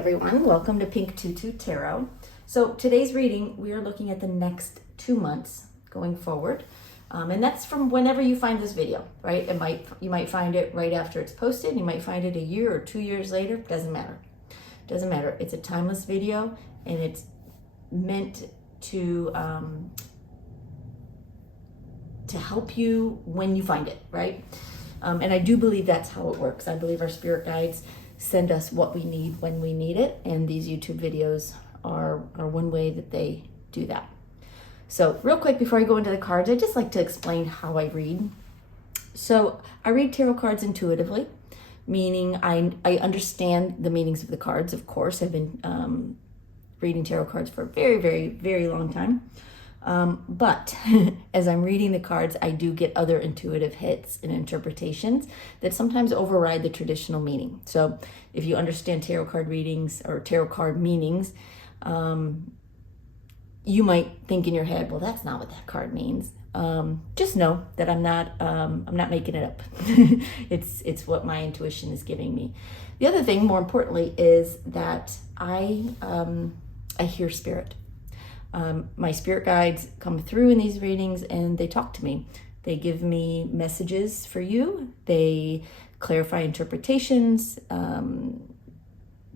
everyone, welcome to Pink Tutu Tarot. So today's reading, we are looking at the next 2 months going forward. And that's from whenever you find this video, right? You might find it right after it's posted. You might find it a year or 2 years later. Doesn't matter. Doesn't matter. It's a timeless video and it's meant to help you when you find it, right? And I do believe that's how it works. I believe our spirit guides send us what we need when we need it, and these YouTube videos are one way that they do that. So real quick, before I go into the cards, I'd just like to explain how I read. So I read tarot cards intuitively, meaning I understand the meanings of the cards, of course. I've been reading tarot cards for a very, very, very long time. But as I'm reading the cards, I do get other intuitive hits and interpretations that sometimes override the traditional meaning. So if you understand tarot card readings or tarot card meanings, you might think in your head, well, that's not what that card means. Just know that I'm not making it up. It's what my intuition is giving me. The other thing, more importantly, is that I hear spirit. My spirit guides come through in these readings and they talk to me. They give me messages for you. They clarify interpretations.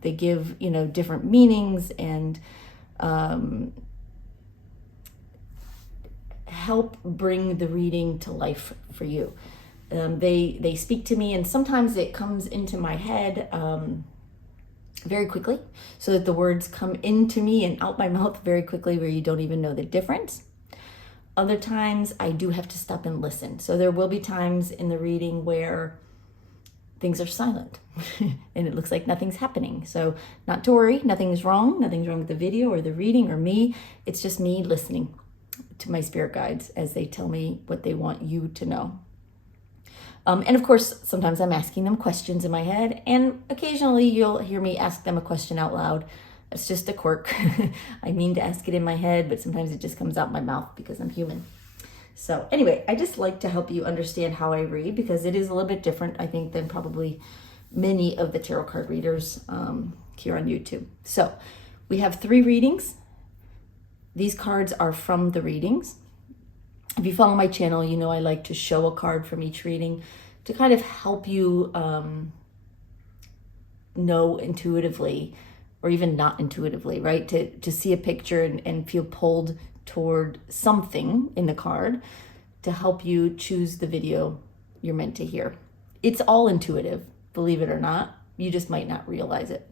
They give, different meanings and help bring the reading to life for you. They speak to me, and sometimes it comes into my head very quickly, so that the words come into me and out my mouth very quickly where you don't even know the difference. Other times I do have to stop and listen. So there will be times in the reading where things are silent and it looks like nothing's happening. So not to worry, nothing's wrong. Nothing's wrong with the video or the reading or me. It's just me listening to my spirit guides as they tell me what they want you to know. And of course, sometimes I'm asking them questions in my head, and occasionally you'll hear me ask them a question out loud. It's just a quirk. I mean to ask it in my head, but sometimes it just comes out my mouth because I'm human. So anyway, I just like to help you understand how I read, because it is a little bit different, I think, than probably many of the tarot card readers here on YouTube. So we have 3 readings. These cards are from the readings. If you follow my channel, you know I like to show a card from each reading to kind of help you know intuitively, or even not intuitively, right? To see a picture and feel pulled toward something in the card to help you choose the video you're meant to hear. It's all intuitive, believe it or not. You just might not realize it.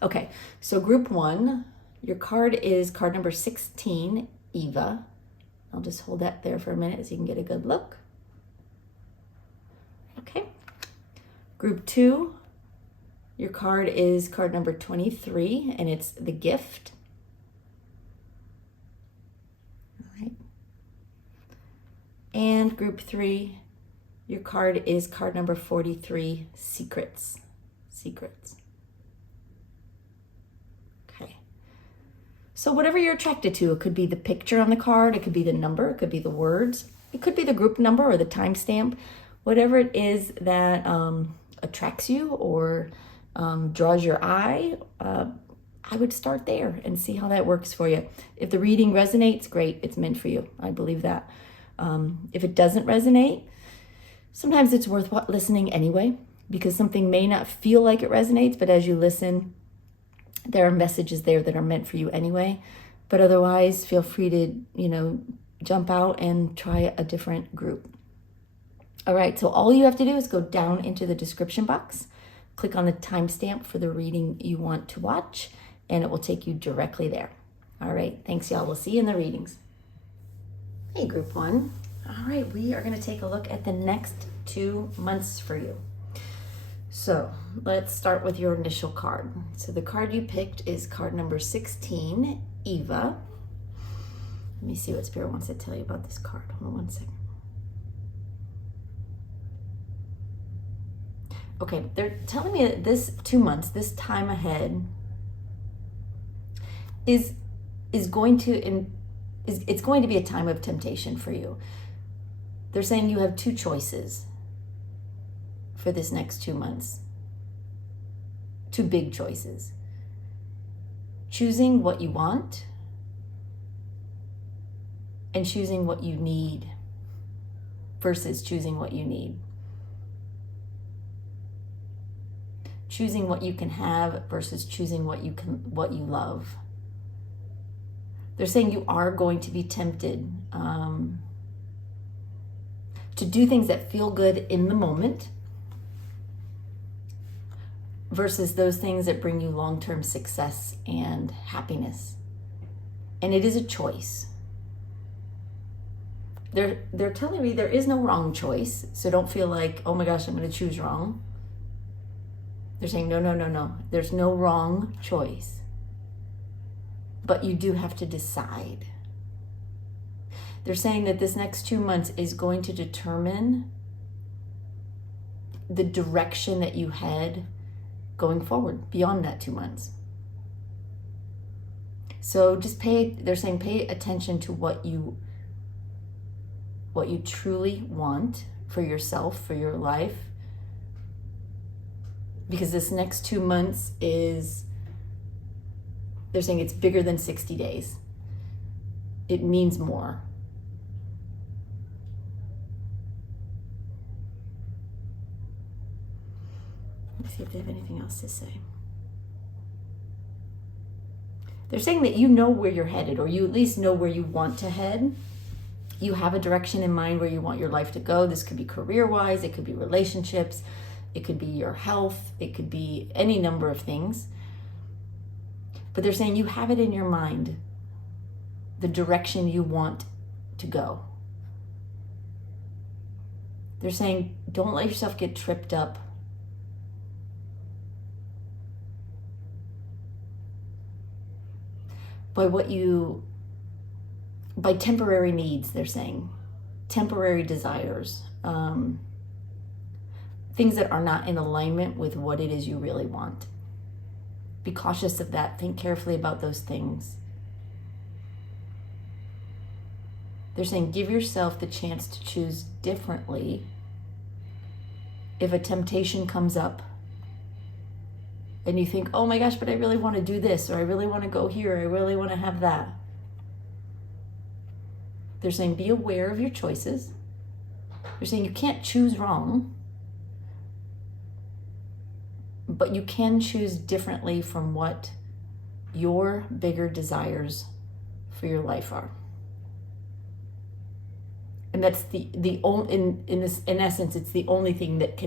Okay, so group 1, your card is card number 16, Eva. I'll just hold that there for a minute so you can get a good look. Okay. Group 2, your card is card number 23, and it's the gift. All right. And group 3, your card is card number 43, secrets. Secrets. So whatever you're attracted to, it could be the picture on the card, it could be the number, it could be the words, it could be the group number or the timestamp, whatever it is that attracts you or draws your eye, I would start there and see how that works for you. If the reading resonates, great, it's meant for you. I believe that. If it doesn't resonate, sometimes it's worth listening anyway, because something may not feel like it resonates, but as you listen, there are messages there that are meant for you anyway. But otherwise, feel free to, jump out and try a different group. All right, so all you have to do is go down into the description box, click on the timestamp for the reading you want to watch, and it will take you directly there. All right, thanks, y'all. We'll see you in the readings. Hey, group 1. All right, we are going to take a look at the next 2 months for you. So let's start with your initial card. So the card you picked is card number 16, Eva. Let me see what Spirit wants to tell you about this card. Hold on one second. Okay, they're telling me that this 2 months, this time ahead, is going to be a time of temptation for you. They're saying you have 2 choices for this next 2 months. 2 big choices. choosing what you want and choosing what you need versus choosing what you need. Choosing what you can have versus choosing what you love. They're saying you are going to be tempted to do things that feel good in the moment versus those things that bring you long-term success and happiness. And it is a choice. They're telling me there is no wrong choice, so don't feel like, oh my gosh, I'm going to choose wrong. They're saying, no. There's no wrong choice. But you do have to decide. They're saying that this next 2 months is going to determine the direction that you head going forward beyond that 2 months. So just they're saying pay attention to what you truly want for yourself, for your life. Because this next 2 months they're saying it's bigger than 60 days. It means more. Let's see if they have anything else to say. They're saying that you know where you're headed, or you at least know where you want to head. You have a direction in mind where you want your life to go. This could be career-wise, it could be relationships, it could be your health, it could be any number of things. But they're saying you have it in your mind, the direction you want to go. They're saying don't let yourself get tripped up by temporary needs. They're saying temporary desires, things that are not in alignment with what it is you really want. Be cautious of that. Think carefully about those things. They're saying give yourself the chance to choose differently if a temptation comes up and you think, oh my gosh, but I really want to do this, or I really want to go here, or I really want to have that. They're saying be aware of your choices. They're saying you can't choose wrong, but you can choose differently from what your bigger desires for your life are. And that's the only, in essence, it's the only thing that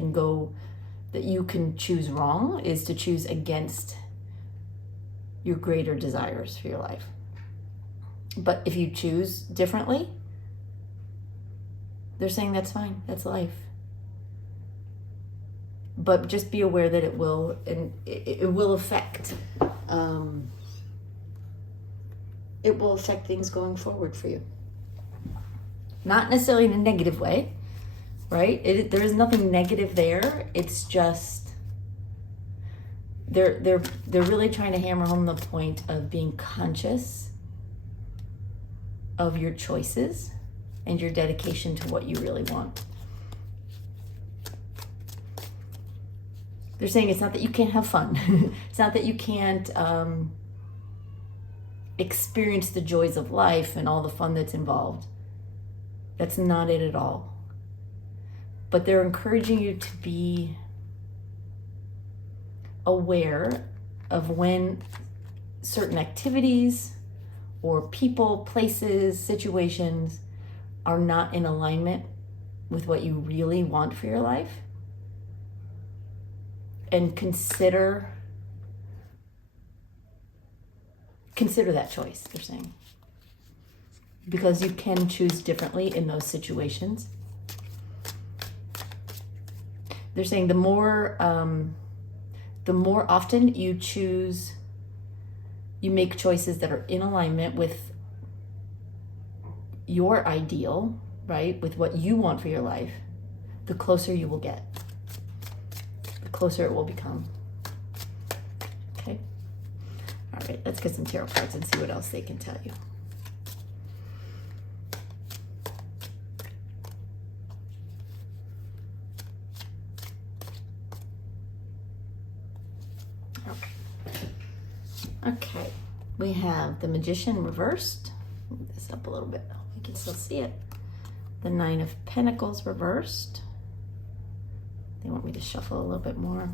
you can choose wrong, is to choose against your greater desires for your life. But if you choose differently, they're saying that's fine, that's life. But just be aware that it will affect things going forward for you. Not necessarily in a negative way, right? There is nothing negative there. It's just they're really trying to hammer home the point of being conscious of your choices and your dedication to what you really want. They're saying it's not that you can't have fun. It's not that you can't experience the joys of life and all the fun that's involved. That's not it at all. But they're encouraging you to be aware of when certain activities or people, places, situations are not in alignment with what you really want for your life. And consider that choice, they're saying. Because you can choose differently in those situations. They're saying the more often you make choices that are in alignment with your ideal, right? With what you want for your life, the closer you will get. The closer it will become. Okay? All right, let's get some tarot cards and see what else they can tell you. Okay. We have the Magician reversed. Move this up a little bit. You can still see it. The Nine of Pentacles reversed. They want me to shuffle a little bit more.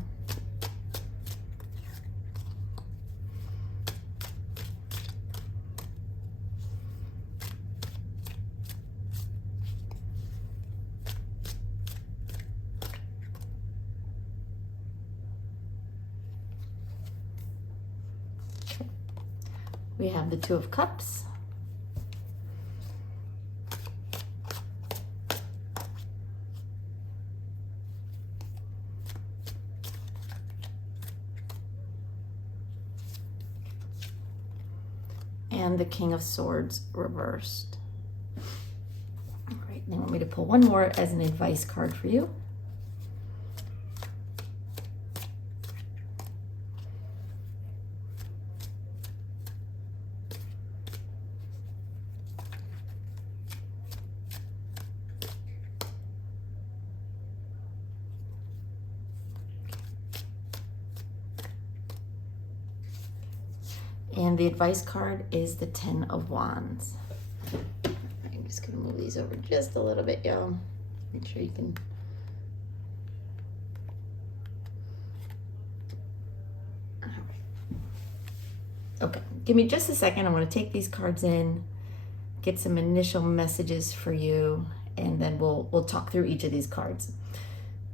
We have the Two of Cups. And the King of Swords reversed. All right, they want me to pull one more as an advice card for you. And the advice card is the Ten of Wands. I'm just gonna move these over just a little bit, y'all. Make sure you can. Okay, give me just a second. I want to take these cards in, get some initial messages for you, and then we'll talk through each of these cards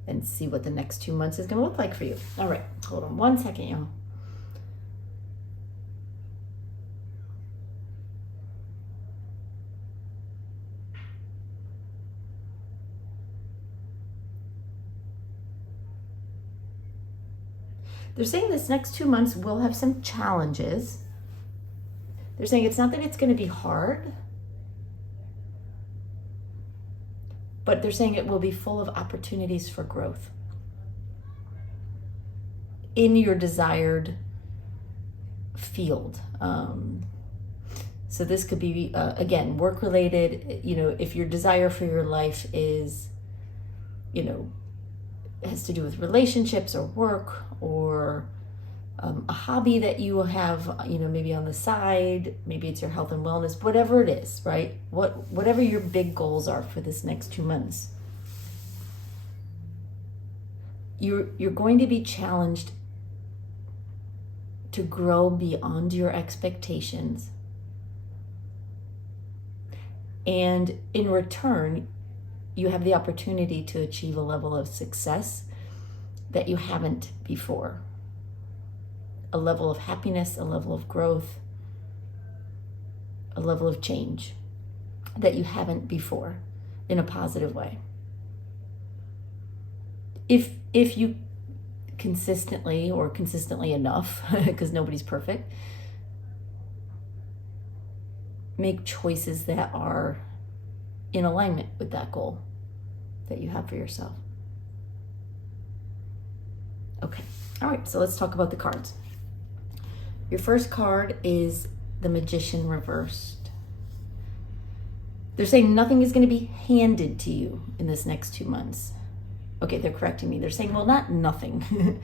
and see what the next 2 months is gonna look like for you. All right, hold on one second, y'all. They're saying this next 2 months will have some challenges. They're saying it's not that it's going to be hard, but they're saying it will be full of opportunities for growth in your desired field. So this could be, again, work related. You know, if your desire for your life is, you know, has to do with relationships or work or a hobby that you have, you know, maybe on the side, maybe it's your health and wellness, whatever it is, right? Whatever your big goals are for this next 2 months, you're going to be challenged to grow beyond your expectations. And in return, you have the opportunity to achieve a level of success that you haven't before. A level of happiness, a level of growth, a level of change that you haven't before in a positive way. If you consistently enough, because nobody's perfect, make choices that are in alignment with that goal that you have for yourself. Okay, all right, so let's talk about the cards. Your first card is the Magician reversed. They're saying nothing is going to be handed to you in this next 2 months. Okay, they're correcting me. They're saying, well, not nothing,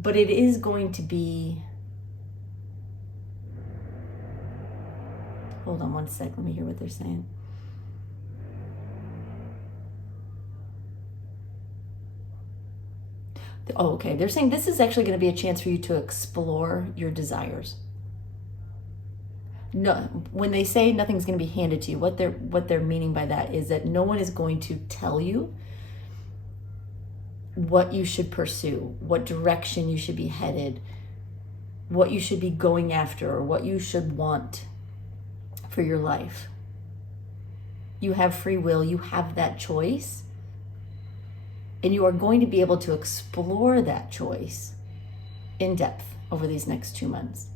but it is going to be, hold on one sec, let me hear what they're saying. Oh, okay. They're saying this is actually going to be a chance for you to explore your desires. No, when they say nothing's going to be handed to you, what they're meaning by that is that no one is going to tell you what you should pursue, what direction you should be headed, what you should be going after, or what you should want for your life. You have free will, you have that choice. And you are going to be able to explore that choice in depth over these next 2 months.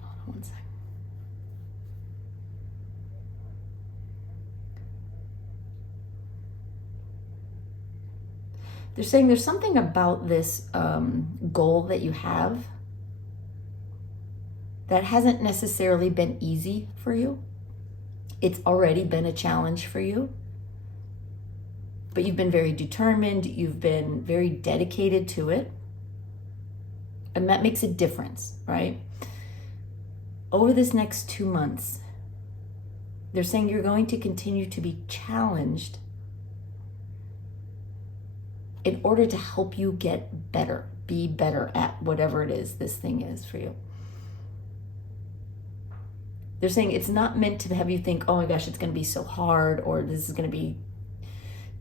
Hold on one second. They're saying there's something about this goal that you have that hasn't necessarily been easy for you. It's already been a challenge for you. But you've been very determined, you've been very dedicated to it. And that makes a difference, right? Over this next 2 months, they're saying you're going to continue to be challenged in order to help you get better, be better at whatever it is this thing is for you. They're saying it's not meant to have you think, oh my gosh, it's going to be so hard, or this is going to be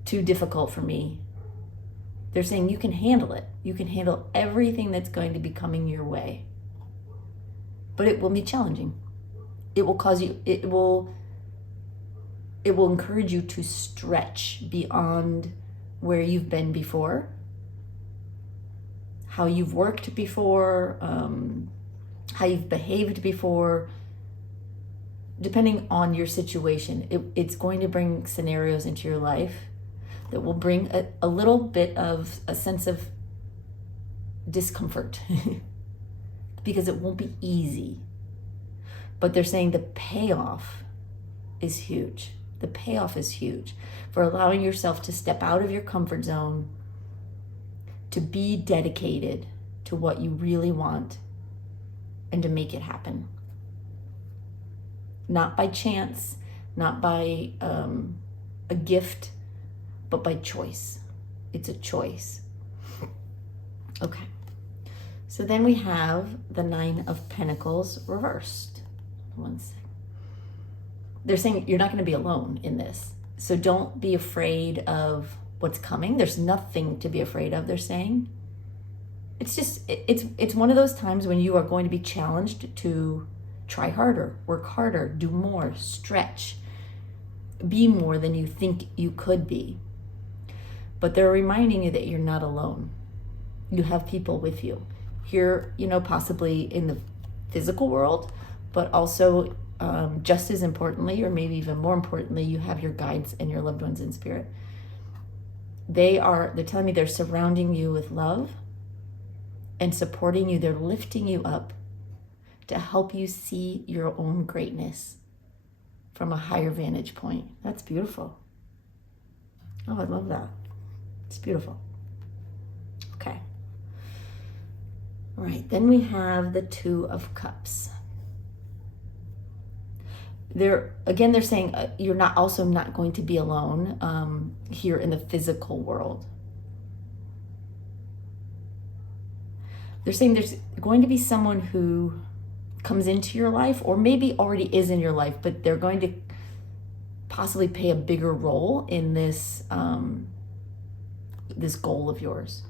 too difficult for me. They're saying you can handle it. You can handle everything that's going to be coming your way. But it will be challenging. It will cause you, it will encourage you to stretch beyond where you've been before, how you've worked before, how you've behaved before. Depending on your situation, it's going to bring scenarios into your life that will bring a little bit of a sense of discomfort because it won't be easy. But they're saying the payoff is huge. The payoff is huge for allowing yourself to step out of your comfort zone, to be dedicated to what you really want, and to make it happen. Not by chance, not by a gift, but by choice. It's a choice. Okay. So then we have the 9 of Pentacles reversed. One second. They're saying you're not going to be alone in this. So don't be afraid of what's coming. There's nothing to be afraid of, they're saying. It's just, it's one of those times when you are going to be challenged to try harder, work harder, do more, stretch, be more than you think you could be. But they're reminding you that you're not alone. You have people with you here, possibly in the physical world, but also just as importantly, or maybe even more importantly, you have your guides and your loved ones in spirit. They're telling me they're surrounding you with love and supporting you. They're lifting you up to help you see your own greatness from a higher vantage point. That's beautiful. Oh, I love that. It's beautiful. Okay. All right, then we have the 2 of Cups. They're saying you're not going to be alone here in the physical world. They're saying there's going to be someone who comes into your life, or maybe already is in your life, but they're going to possibly play a bigger role in this this goal of yours.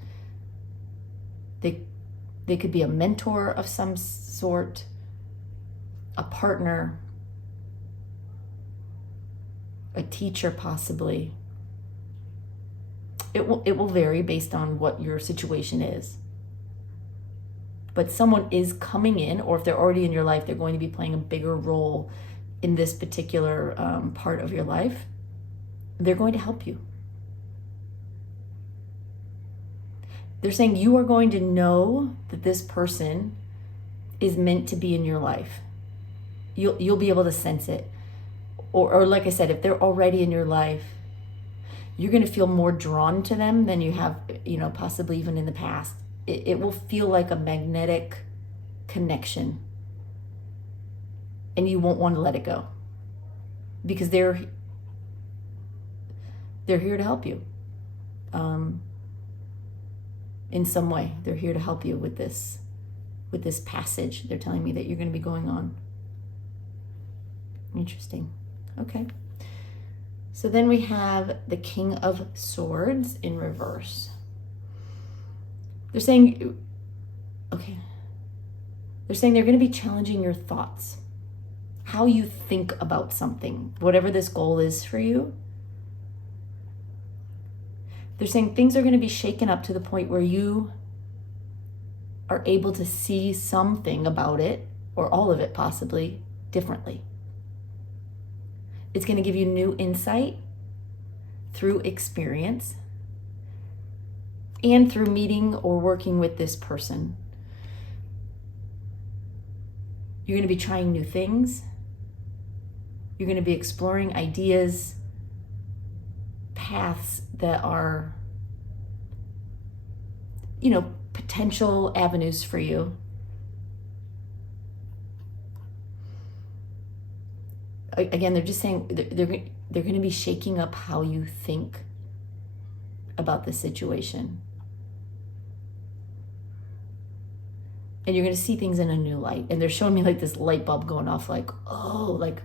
They could be a mentor of some sort, a partner, a teacher possibly. It will vary based on what your situation is. But someone is coming in, or if they're already in your life, they're going to be playing a bigger role in this particular part of your life. They're going to help you. They're saying you are going to know that this person is meant to be in your life. You'll be able to sense it. Or like I said, if they're already in your life, you're going to feel more drawn to them than you have, possibly even in the past. It will feel like a magnetic connection, and you won't want to let it go because they're here to help you in some way. They're here to help you with this passage they're telling me that you're going to be going on. Interesting. Okay. So then we have the King of Swords in reverse. They're saying, they're saying they're going to be challenging your thoughts, how you think about something, whatever this goal is for you. They're saying things are going to be shaken up to the point where you are able to see something about it, or all of it possibly, differently. It's going to give you new insight through experience and through meeting or working with this person. You're going to be trying new things. You're going to be exploring ideas, paths that are, potential avenues for you. Again, they're just saying they're going to be shaking up how you think about the situation. And you're going to see things in a new light. And they're showing me like this light bulb going off, like, oh, like,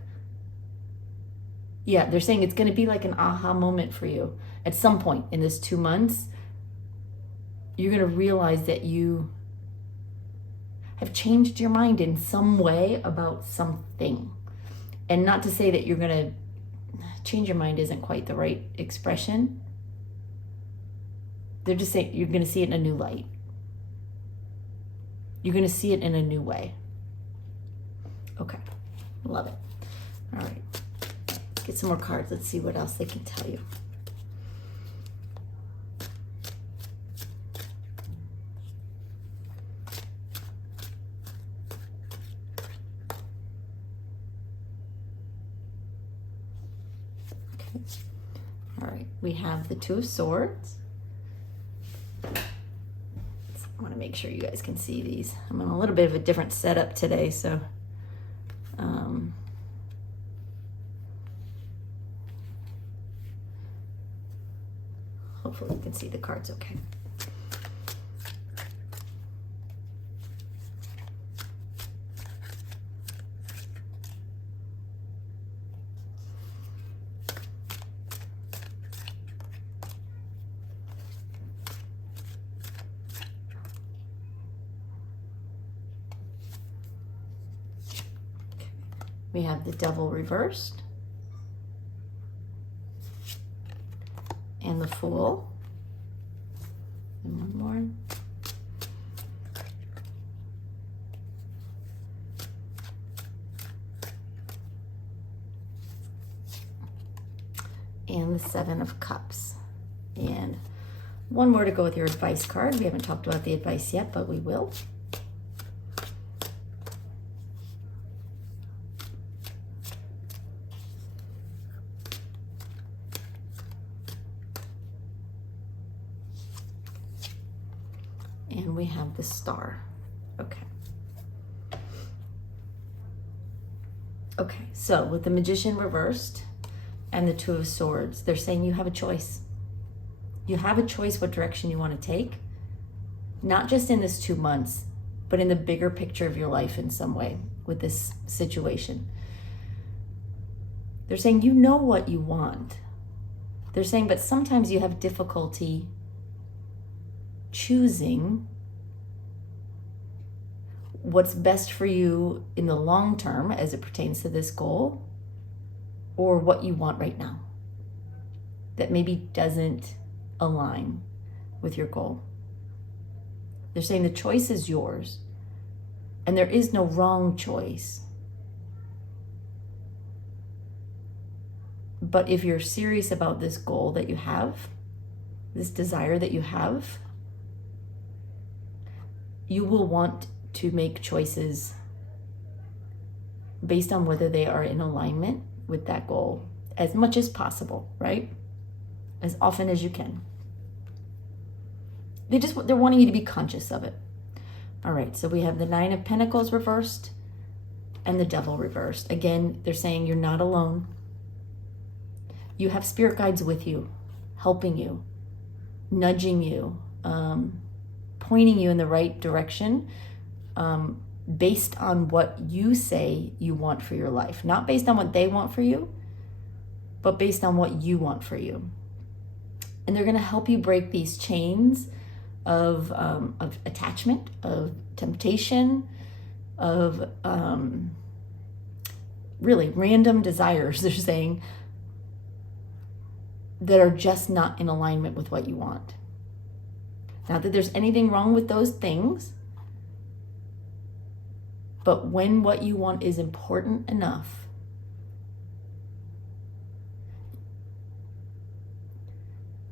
yeah, they're saying it's going to be like an aha moment for you. At some point in this 2 months, you're going to realize that you have changed your mind in some way about something. And not to say that you're going to change your mind isn't quite the right expression. They're just saying you're going to see it in a new light. You're going to see it in a new way. Okay, love it. All right, let's get some more cards. Let's see what else they can tell you. Okay, all right, we have the Two of Swords. I want to make sure you guys can see these. I'm in a little bit of a different setup today, so hopefully you can see the cards okay. We have the Devil reversed and the Fool. And one more. And the Seven of Cups. And one more to go with your advice card. We haven't talked about the advice yet, but we will. And we have the Star. Okay. Okay, so with the Magician reversed and the Two of Swords, they're saying you have a choice. You have a choice what direction you want to take, not just in this 2 months, but in the bigger picture of your life in some way with this situation. They're saying you know what you want. They're saying, but sometimes you have difficulty choosing what's best for you in the long term as it pertains to this goal, or what you want right now that maybe doesn't align with your goal. They're saying the choice is yours and there is no wrong choice. But if you're serious about this goal that you have, this desire that you have, you will want to make choices based on whether they are in alignment with that goal as much as possible, right? As often as you can. They're wanting you to be conscious of it. All right, so we have the Nine of Pentacles reversed and the Devil reversed. Again, they're saying you're not alone. You have spirit guides with you, helping you, nudging you, pointing you in the right direction, based on what you say you want for your life. Not based on what they want for you, but based on what you want for you. And they're going to help you break these chains of attachment, of temptation, of really random desires, they're saying, that are just not in alignment with what you want. Not that there's anything wrong with those things, but when what you want is important enough,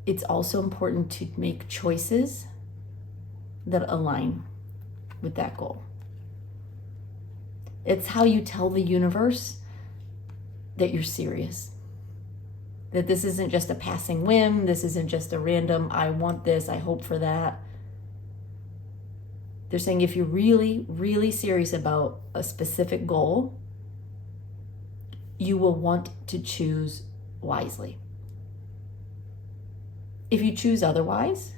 it's also important to make choices that align with that goal. It's how you tell the universe that you're serious. That this isn't just a passing whim, this isn't just a random, I want this, I hope for that. They're saying if you're really, really serious about a specific goal, you will want to choose wisely. If you choose otherwise,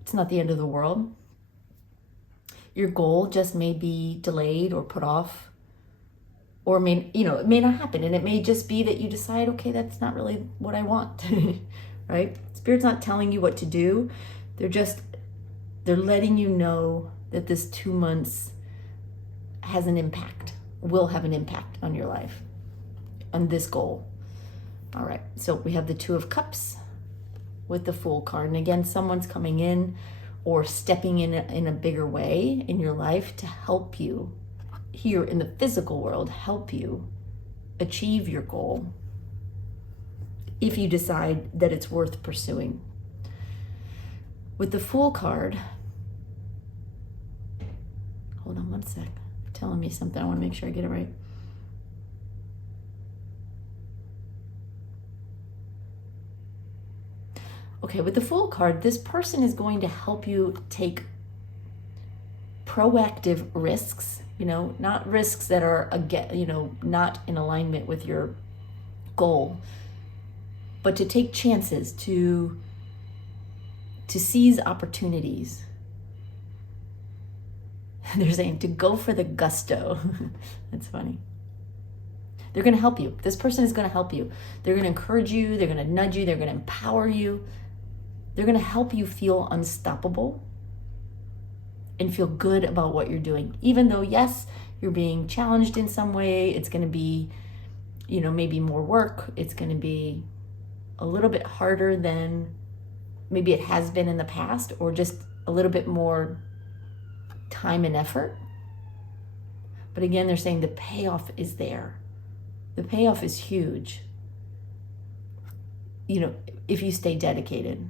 it's not the end of the world. Your goal just may be delayed or put off, or it may not happen. And it may just be that you decide, okay, that's not really what I want, right? Spirit's not telling you what to do. They're letting you know that this 2 months has an impact, will have an impact on your life, on this goal. All right, so we have the Two of Cups with the Fool card. And again, someone's coming in or stepping in a bigger way in your life to help you here in the physical world, help you achieve your goal if you decide that it's worth pursuing. With the Fool card, hold on one sec, they're telling me something. I want to make sure I get it right. Okay, with the Fool card, this person is going to help you take proactive risks, not risks that are, not in alignment with your goal, but to take chances, to seize opportunities. They're saying to go for the gusto. That's funny. They're going to help you. This person is going to help you. They're going to encourage you. They're going to nudge you. They're going to empower you. They're going to help you feel unstoppable and feel good about what you're doing. Even though, yes, you're being challenged in some way, it's going to be, maybe more work. It's going to be a little bit harder than maybe it has been in the past, or just a little bit more time and effort. But again, they're saying the payoff is there. The payoff is huge, if you stay dedicated.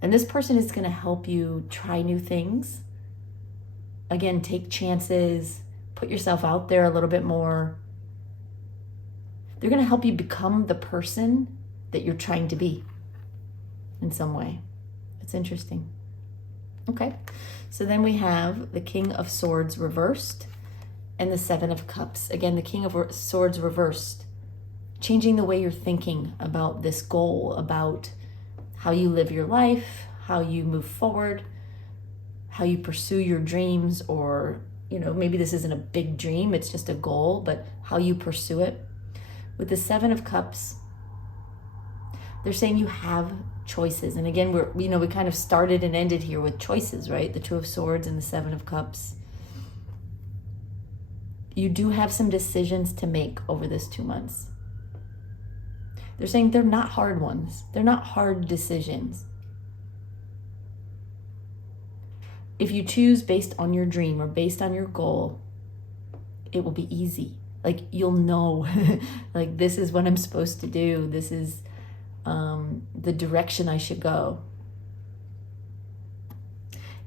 And this person is going to help you try new things. Again, take chances, put yourself out there a little bit more. They're going to help you become the person that you're trying to be in some way. It's interesting. Okay, so then we have the King of Swords reversed and the Seven of Cups. Again, the King of Swords reversed, changing the way you're thinking about this goal, about how you live your life, how you move forward, how you pursue your dreams, or, maybe this isn't a big dream, it's just a goal, but how you pursue it. With the Seven of Cups, they're saying you have choices. And again, we kind of started and ended here with choices, right? The Two of Swords and the Seven of Cups. You do have some decisions to make over this 2 months. They're saying they're not hard ones. They're not hard decisions. If you choose based on your dream or based on your goal, it will be easy. Like, you'll know, like, this is what I'm supposed to do. This is the direction I should go.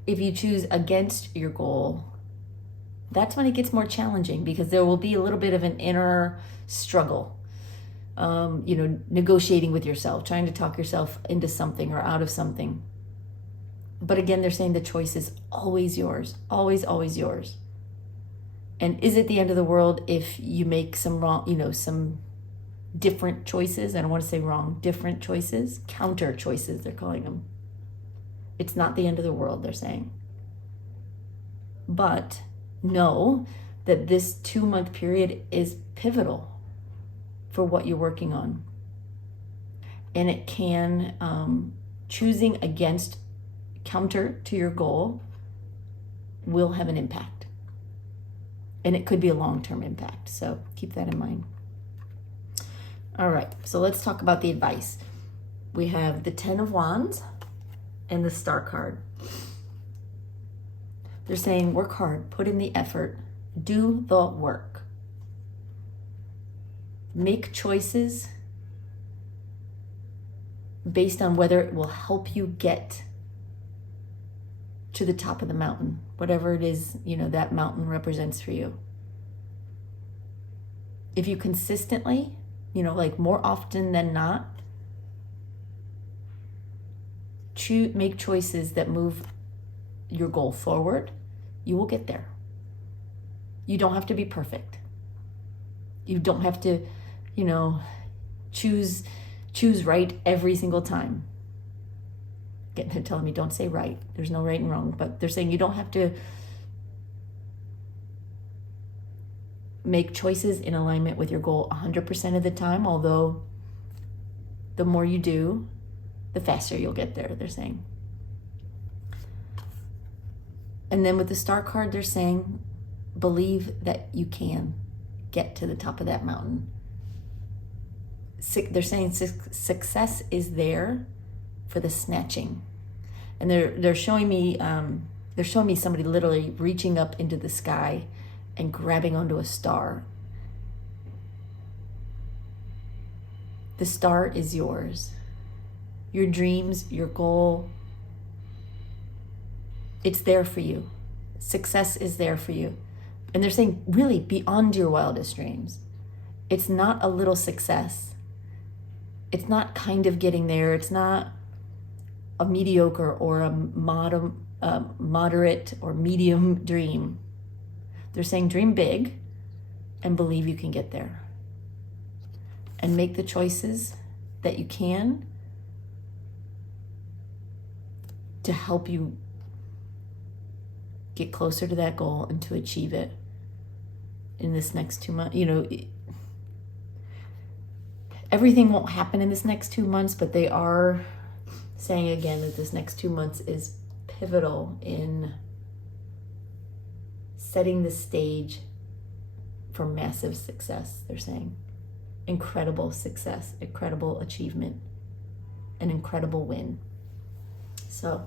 If you choose against your goal, that's when it gets more challenging, because there will be a little bit of an inner struggle. Negotiating with yourself, trying to talk yourself into something or out of something. But again, they're saying the choice is always yours, always, always yours. And is it the end of the world if you make some wrong, some different choices? I don't want to say wrong, different choices, counter choices, they're calling them. It's not the end of the world, they're saying. But know that this 2-month period is pivotal for what you're working on. And it can, choosing against, counter to your goal, will have an impact. And it could be a long-term impact. So keep that in mind. All right, so let's talk about the advice. We have the Ten of Wands and the Star card. They're saying work hard, put in the effort, do the work. Make choices based on whether it will help you get to the top of the mountain, whatever it is, that mountain represents for you. If you consistently, like more often than not, make choices that move your goal forward, you will get there. You don't have to be perfect. You don't have to, choose right every single time. Again, they're telling me don't say right. There's no right and wrong, but they're saying you don't have to make choices in alignment with your goal 100% of the time, although the more you do, the faster you'll get there, they're saying. And then with the Star card, they're saying, believe that you can get to the top of that mountain. They're saying success is there for the snatching. And they're showing me somebody literally reaching up into the sky and grabbing onto a star. The star is yours. Your dreams, your goal, it's there for you. Success is there for you. And they're saying really beyond your wildest dreams. It's not a little success. It's not kind of getting there. It's not a mediocre or a moderate or medium dream. They're saying dream big and believe you can get there. And make the choices that you can to help you get closer to that goal and to achieve it in this next 2 months. Everything won't happen in this next 2 months, but they are saying again that this next 2 months is pivotal in setting the stage for massive success, they're saying. Incredible success, incredible achievement, an incredible win. So,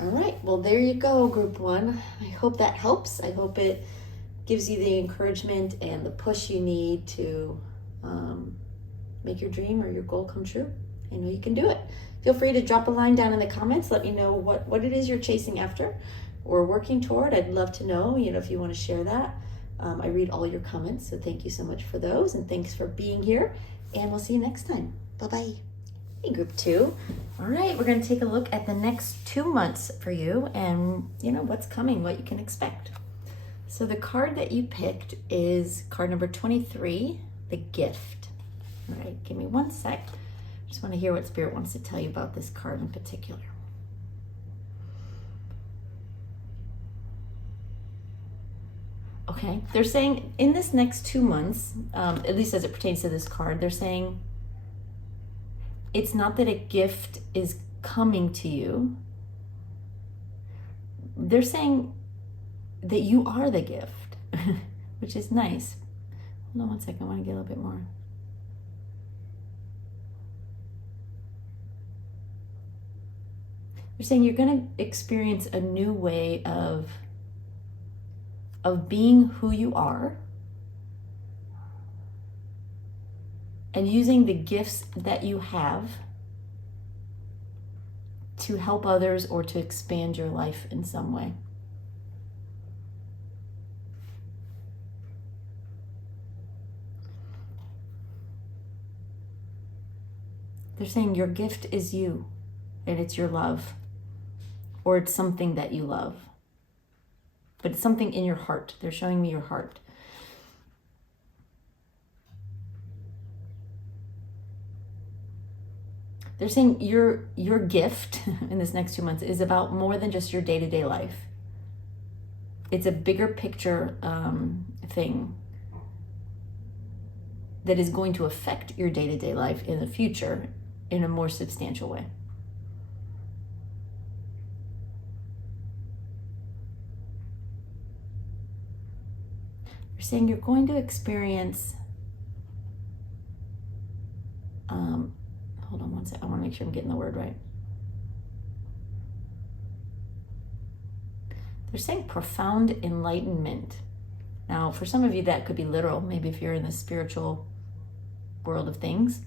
all right, well, there you go, group one. I hope that helps. I hope it gives you the encouragement and the push you need to make your dream or your goal come true. I know you can do it. Feel free to drop a line down in the comments. Let me know what it is you're chasing after or working toward. I'd love to know, if you want to share that. I read all your comments, so thank you so much for those, and thanks for being here, and we'll see you next time. Bye-bye. Hey, group two. All right, we're going to take a look at the next 2 months for you and, what's coming, what you can expect. So the card that you picked is card number 23, the gift. All right, give me 1 sec. Just want to hear what Spirit wants to tell you about this card in particular. Okay, they're saying in this next 2 months, at least as it pertains to this card, they're saying it's not that a gift is coming to you. They're saying that you are the gift, which is nice. Hold on 1 second, I want to get a little bit more. They're saying you're going to experience a new way of being who you are and using the gifts that you have to help others or to expand your life in some way. They're saying your gift is you, and it's your love, or it's something that you love. But it's something in your heart. They're showing me your heart. They're saying your gift in this next 2 months is about more than just your day-to-day life. It's a bigger picture thing that is going to affect your day-to-day life in the future in a more substantial way. You're saying you're going to experience, hold on 1 second, I want to make sure I'm getting the word right. They're saying profound enlightenment. Now, for some of you, that could be literal, maybe if you're in the spiritual world of things.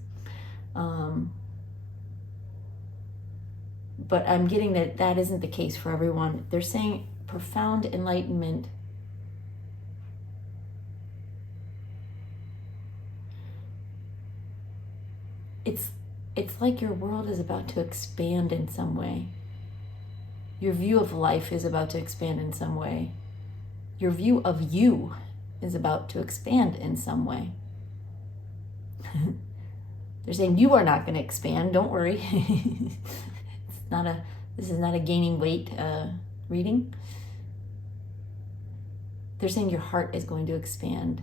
But I'm getting that isn't the case for everyone. They're saying profound enlightenment. It's like your world is about to expand in some way. Your view of life is about to expand in some way. Your view of you is about to expand in some way. They're saying you are not going to expand. Don't worry. This is not a gaining weight reading. They're saying your heart is going to expand.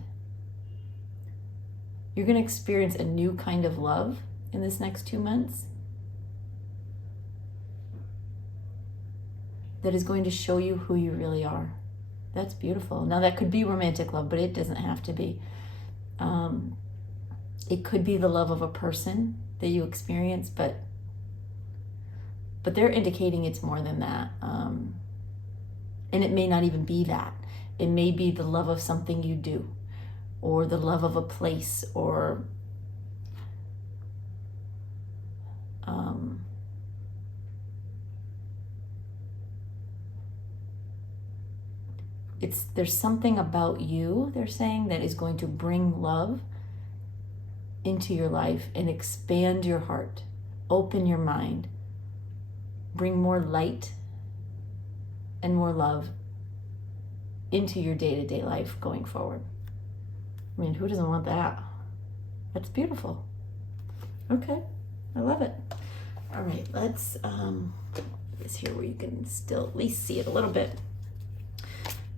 You're going to experience a new kind of love in this next 2 months that is going to show you who you really are. That's beautiful. Now that could be romantic love, but it doesn't have to be. It could be the love of a person that you experience, but they're indicating it's more than that. And it may not even be that. It may be the love of something you do, or the love of a place, or there's something about you, they're saying, that is going to bring love into your life and expand your heart, open your mind, bring more light and more love into your day-to-day life going forward. I mean, who doesn't want that? That's beautiful. Okay, I love it. All right, let's it's here where you can still at least see it a little bit.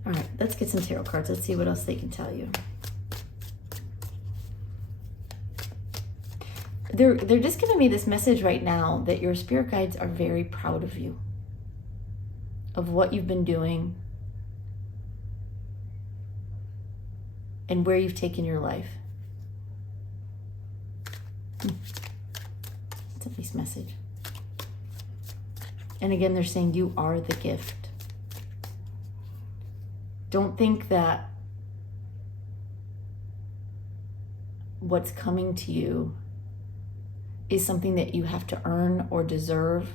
All right, let's get some tarot cards. Let's see what else they can tell you. They're just giving me this message right now that your spirit guides are very proud of you, of what you've been doing, and where you've taken your life. It's a nice message. And again, they're saying you are the gift. Don't think that what's coming to you is something that you have to earn or deserve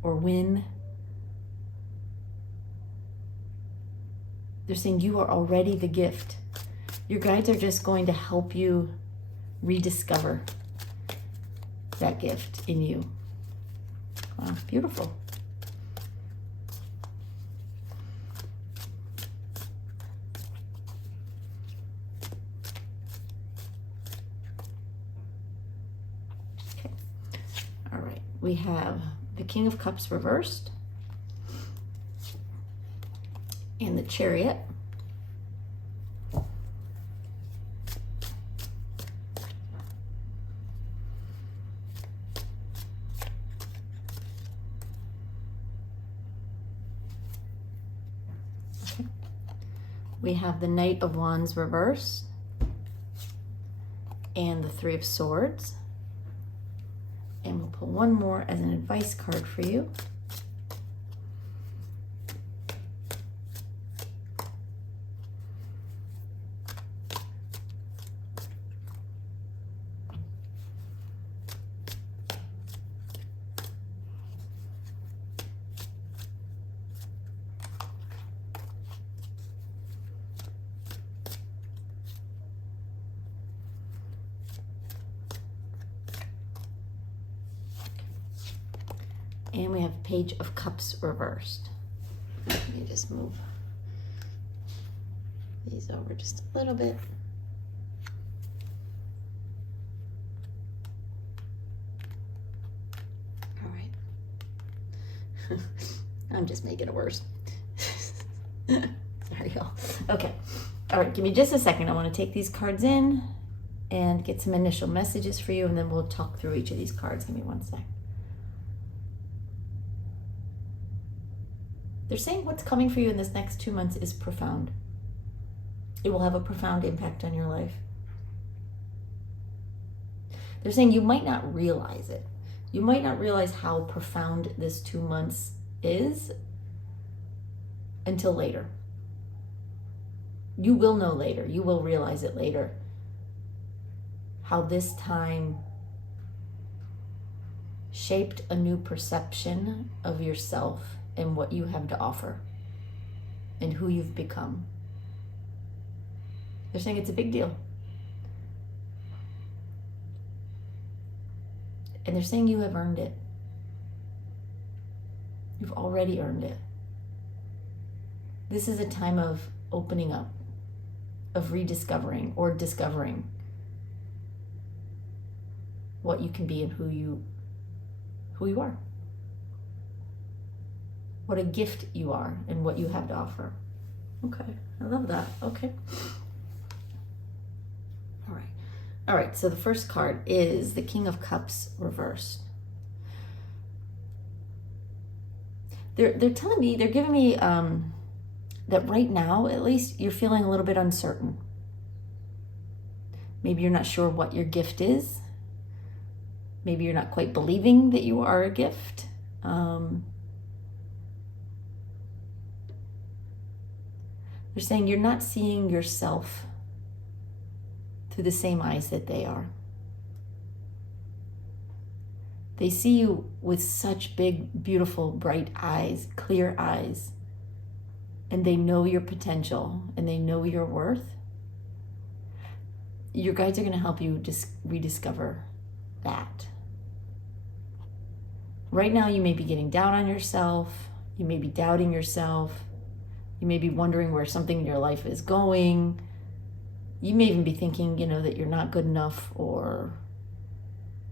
or win. They're saying you are already the gift. Your guides are just going to help you rediscover that gift in you. Wow, beautiful. We have the King of Cups reversed and the Chariot. Okay. We have the Knight of Wands reversed and the Three of Swords. And we'll pull one more as an advice card for you. And we have Page of Cups reversed. Let me just move these over just a little bit. All right. I'm just making it worse. Sorry, y'all. Okay. All right, give me just a second. I want to take these cards in and get some initial messages for you, and then we'll talk through each of these cards. Give me one sec. They're saying what's coming for you in this next 2 months is profound. It will have a profound impact on your life. They're saying you might not realize it. You might not realize how profound this 2 months is until later. You will know later. You will realize it later. How this time shaped a new perception of yourself and what you have to offer and who you've become. They're saying it's a big deal. And they're saying you have earned it. You've already earned it. This is a time of opening up, of rediscovering or discovering what you can be and who you are. What a gift you are and what you have to offer. Okay, I love that. Okay. All right, so the first card is the King of Cups reversed. They're telling me, they're giving me that right now, at least, you're feeling a little bit uncertain. Maybe you're not sure what your gift is. Maybe you're not quite believing that you are a gift. They're saying you're not seeing yourself through the same eyes that they are. They see you with such big, beautiful, bright eyes, clear eyes, and they know your potential and they know your worth. Your guides are going to help you just rediscover that. Right now, you may be getting down on yourself. You may be doubting yourself. You may be wondering where something in your life is going. You may even be thinking, that you're not good enough or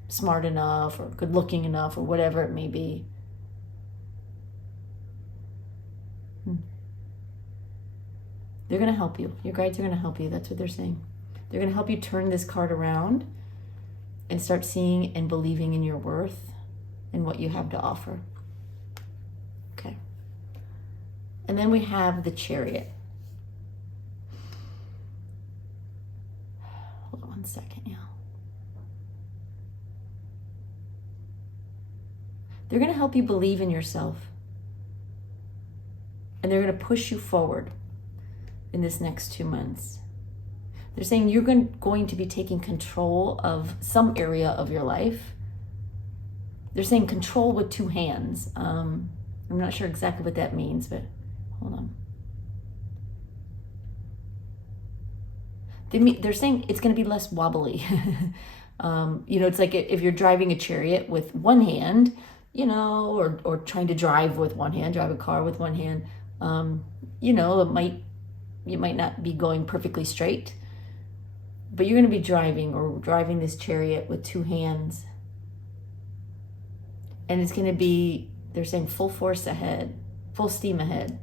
smart enough or good looking enough or whatever it may be. They're going to help you. Your guides are going to help you. That's what they're saying. They're going to help you turn this card around and start seeing and believing in your worth and what you have to offer. Okay. And then we have the Chariot. Hold on 1 second, yeah. They're going to help you believe in yourself. And they're going to push you forward in this next 2 months. They're saying you're going to be taking control of some area of your life. They're saying control with 2 hands. I'm not sure exactly what that means, but hold on. They're saying it's going to be less wobbly. It's like if you're driving a chariot with one hand, or trying to drive with one hand, drive a car with one hand, you might not be going perfectly straight, but you're going to be driving this chariot with 2 hands. And it's going to be, they're saying, full force ahead, full steam ahead.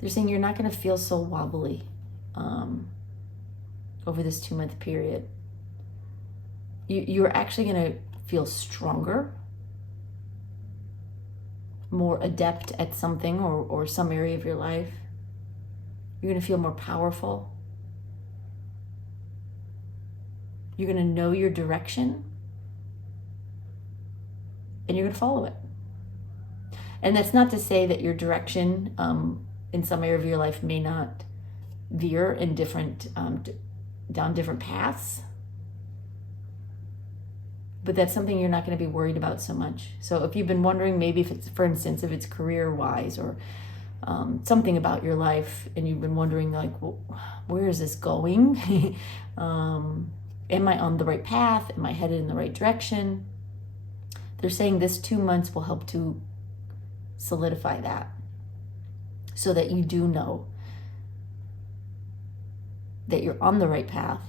They're saying you're not going to feel so wobbly over this 2-month period. You're actually going to feel stronger, more adept at something or some area of your life. You're going to feel more powerful. You're going to know your direction, and you're going to follow it. And that's not to say that your direction in some area of your life may not veer in down different paths, but that's something you're not going to be worried about so much. So if you've been wondering, maybe if it's, for instance, if it's career-wise or something about your life, and you've been wondering, like, well, where is this going? Am I on the right path? Am I headed in the right direction? They're saying this 2 months will help to solidify that so that you do know that you're on the right path,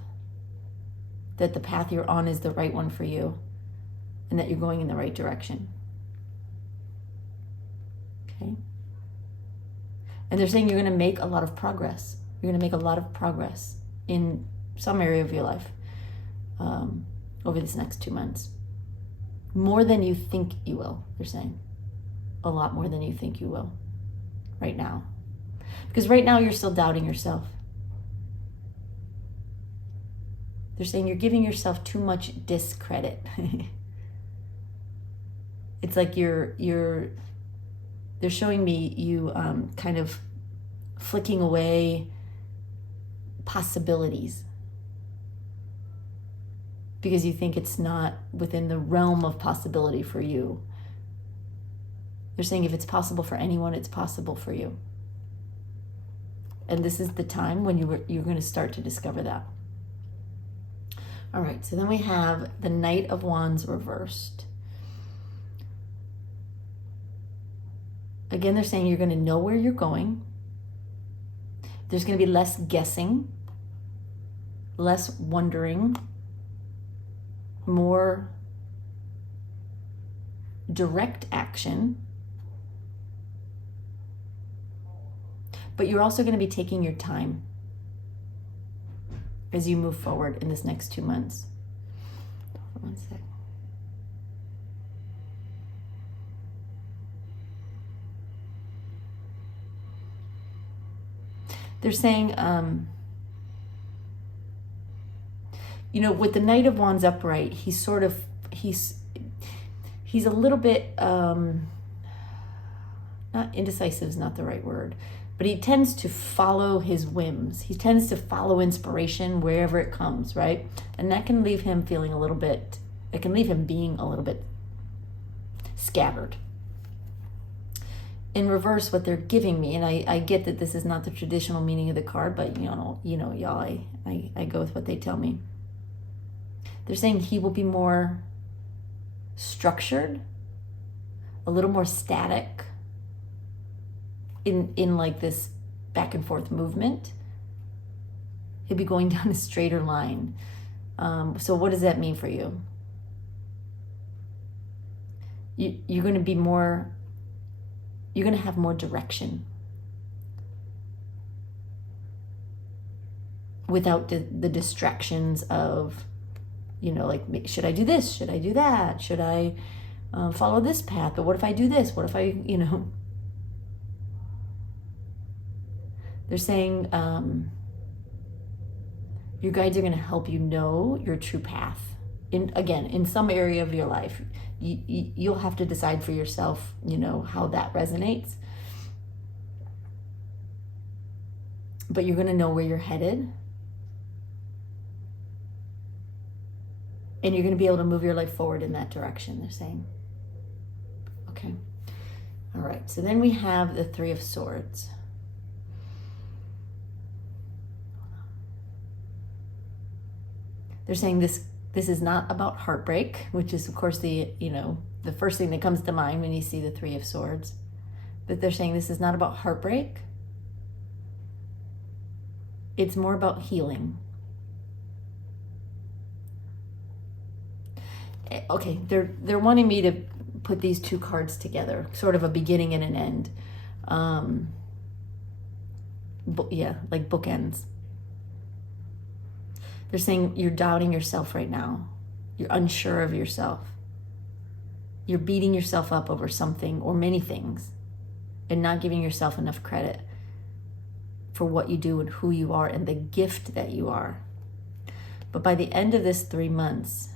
that the path you're on is the right one for you, and that you're going in the right direction. Okay? And they're saying you're going to make a lot of progress. You're going to make a lot of progress in some area of your life over this next 2 months. More than you think you will, they're saying. A lot more than you think you will right now. Because right now you're still doubting yourself. They're saying you're giving yourself too much discredit. It's like they're showing me you kind of flicking away possibilities because you think it's not within the realm of possibility for you. They're saying if it's possible for anyone, it's possible for you. And this is the time when you're going to start to discover that. All right, so then we have the Knight of Wands reversed. Again, they're saying you're going to know where you're going. There's going to be less guessing, less wondering, more direct action. But you're also going to be taking your time as you move forward in this next 2 months. Hold on one sec. They're saying, with the Knight of Wands upright, he's a little bit, not indecisive is not the right word, but he tends to follow his whims. He tends to follow inspiration wherever it comes, right? And that can leave him being a little bit scattered. In reverse, what they're giving me, and I get that this is not the traditional meaning of the card, but y'all, I go with what they tell me. They're saying he will be more structured, a little more static in like this back and forth movement. He'll be going down a straighter line. So what does that mean for you? You're going to be more, you're going to have more direction without the distractions of, like, should I do this? Should I do that? Should I follow this path? But what if I do this? What if I, They're saying your guides are going to help you know your true path. In some area of your life, you'll have to decide for yourself, how that resonates. But you're going to know where you're headed. And you're going to be able to move your life forward in that direction, they're saying. Okay. All right. So then we have the Three of Swords. They're saying this is not about heartbreak, which is, of course, the first thing that comes to mind when you see the Three of Swords. But they're saying this is not about heartbreak. It's more about healing. Okay, they're wanting me to put these two cards together, sort of a beginning and an end. Like bookends. They're saying you're doubting yourself right now. You're unsure of yourself. You're beating yourself up over something or many things and not giving yourself enough credit for what you do and who you are and the gift that you are. But by the end of this 3 months,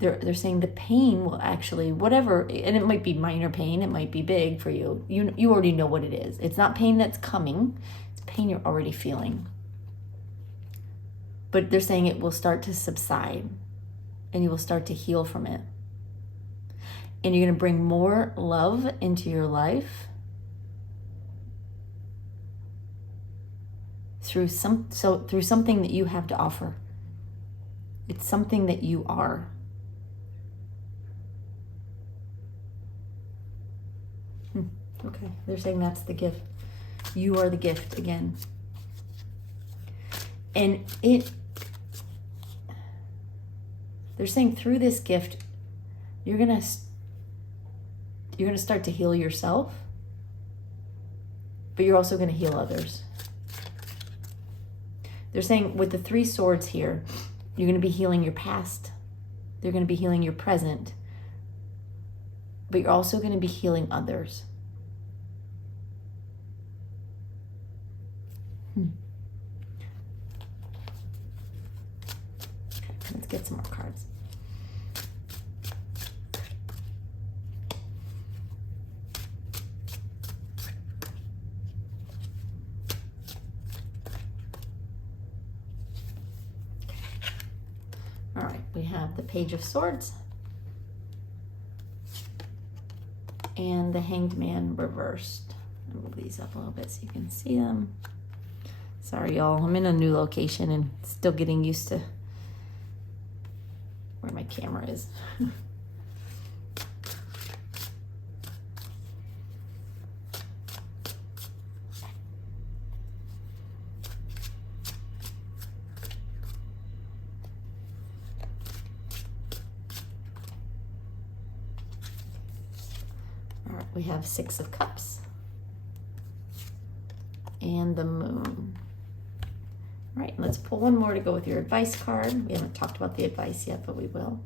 they're saying the pain will actually, whatever, and it might be minor pain, it might be big for you. You already know what it is. It's not pain that's coming. Pain you're already feeling. But they're saying it will start to subside and you will start to heal from it. And you're going to bring more love into your life through something that you have to offer. It's something that you are. Okay, they're saying that's the gift. You are the gift again. And they're saying through this gift, you're going to start to heal yourself, but you're also going to heal others. They're saying with the Three Swords here, you're going to be healing your past. They're going to be healing your present, but you're also going to be healing others. Let's get some more cards. All right, we have the Page of Swords and the Hanged Man reversed. I'll move these up a little bit so you can see them. Sorry, y'all. I'm in a new location and still getting used to where my camera is. All right, we have Six of Cups and the Moon. All right, let's pull one more to go with your advice card. We haven't talked about the advice yet, but we will.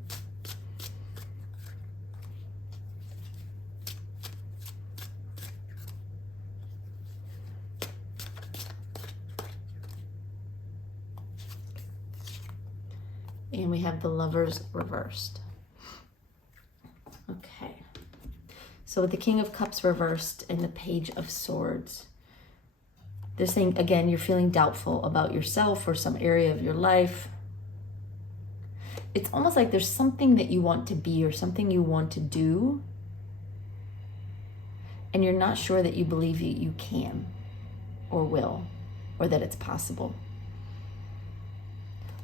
And we have the Lovers reversed. Okay. So with the King of Cups reversed and the Page of Swords, they're saying, again, you're feeling doubtful about yourself or some area of your life. It's almost like there's something that you want to be or something you want to do, and you're not sure that you believe you can or will, or that it's possible.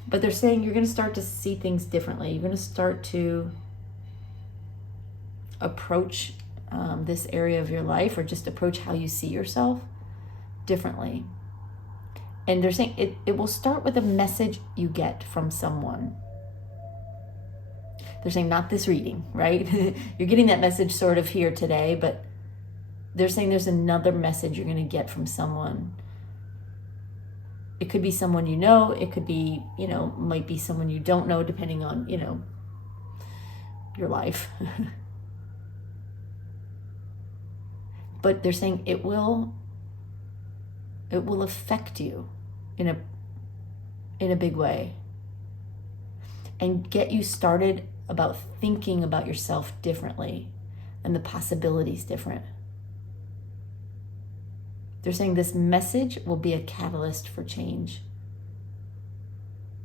But they're saying you're going to start to see things differently. You're going to start to approach this area of your life, or just approach how you see yourself differently. And they're saying it will start with a message you get from someone. They're saying not this reading, right? You're getting that message sort of here today, but they're saying there's another message you're going to get from someone. It could be someone you know, it could be, might be someone you don't know, depending on, your life. But they're saying it will affect you in a big way, and get you started about thinking about yourself differently and the possibilities different. They're saying this message will be a catalyst for change.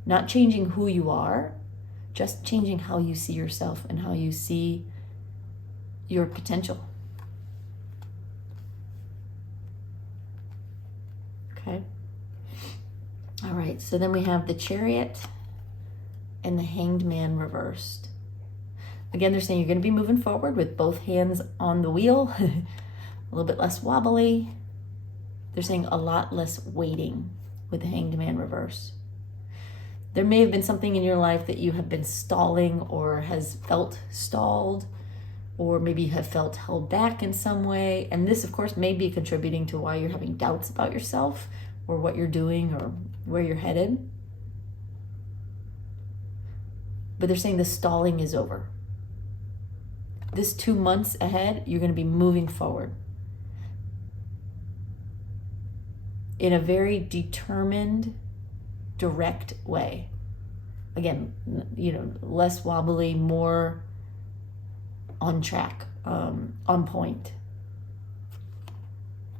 Not changing who you are, just changing how you see yourself and how you see your potential. Okay. All right, so then we have the Chariot and the Hanged Man reversed. Again, they're saying you're going to be moving forward with both hands on the wheel, a little bit less wobbly. They're saying a lot less waiting with the Hanged Man reverse. There may have been something in your life that you have been stalling or has felt stalled, or maybe you have felt held back in some way. And this, of course, may be contributing to why you're having doubts about yourself or what you're doing or where you're headed. But they're saying the stalling is over. This 2 months ahead, you're going to be moving forward in a very determined, direct way. Again, less wobbly, more on track, on point,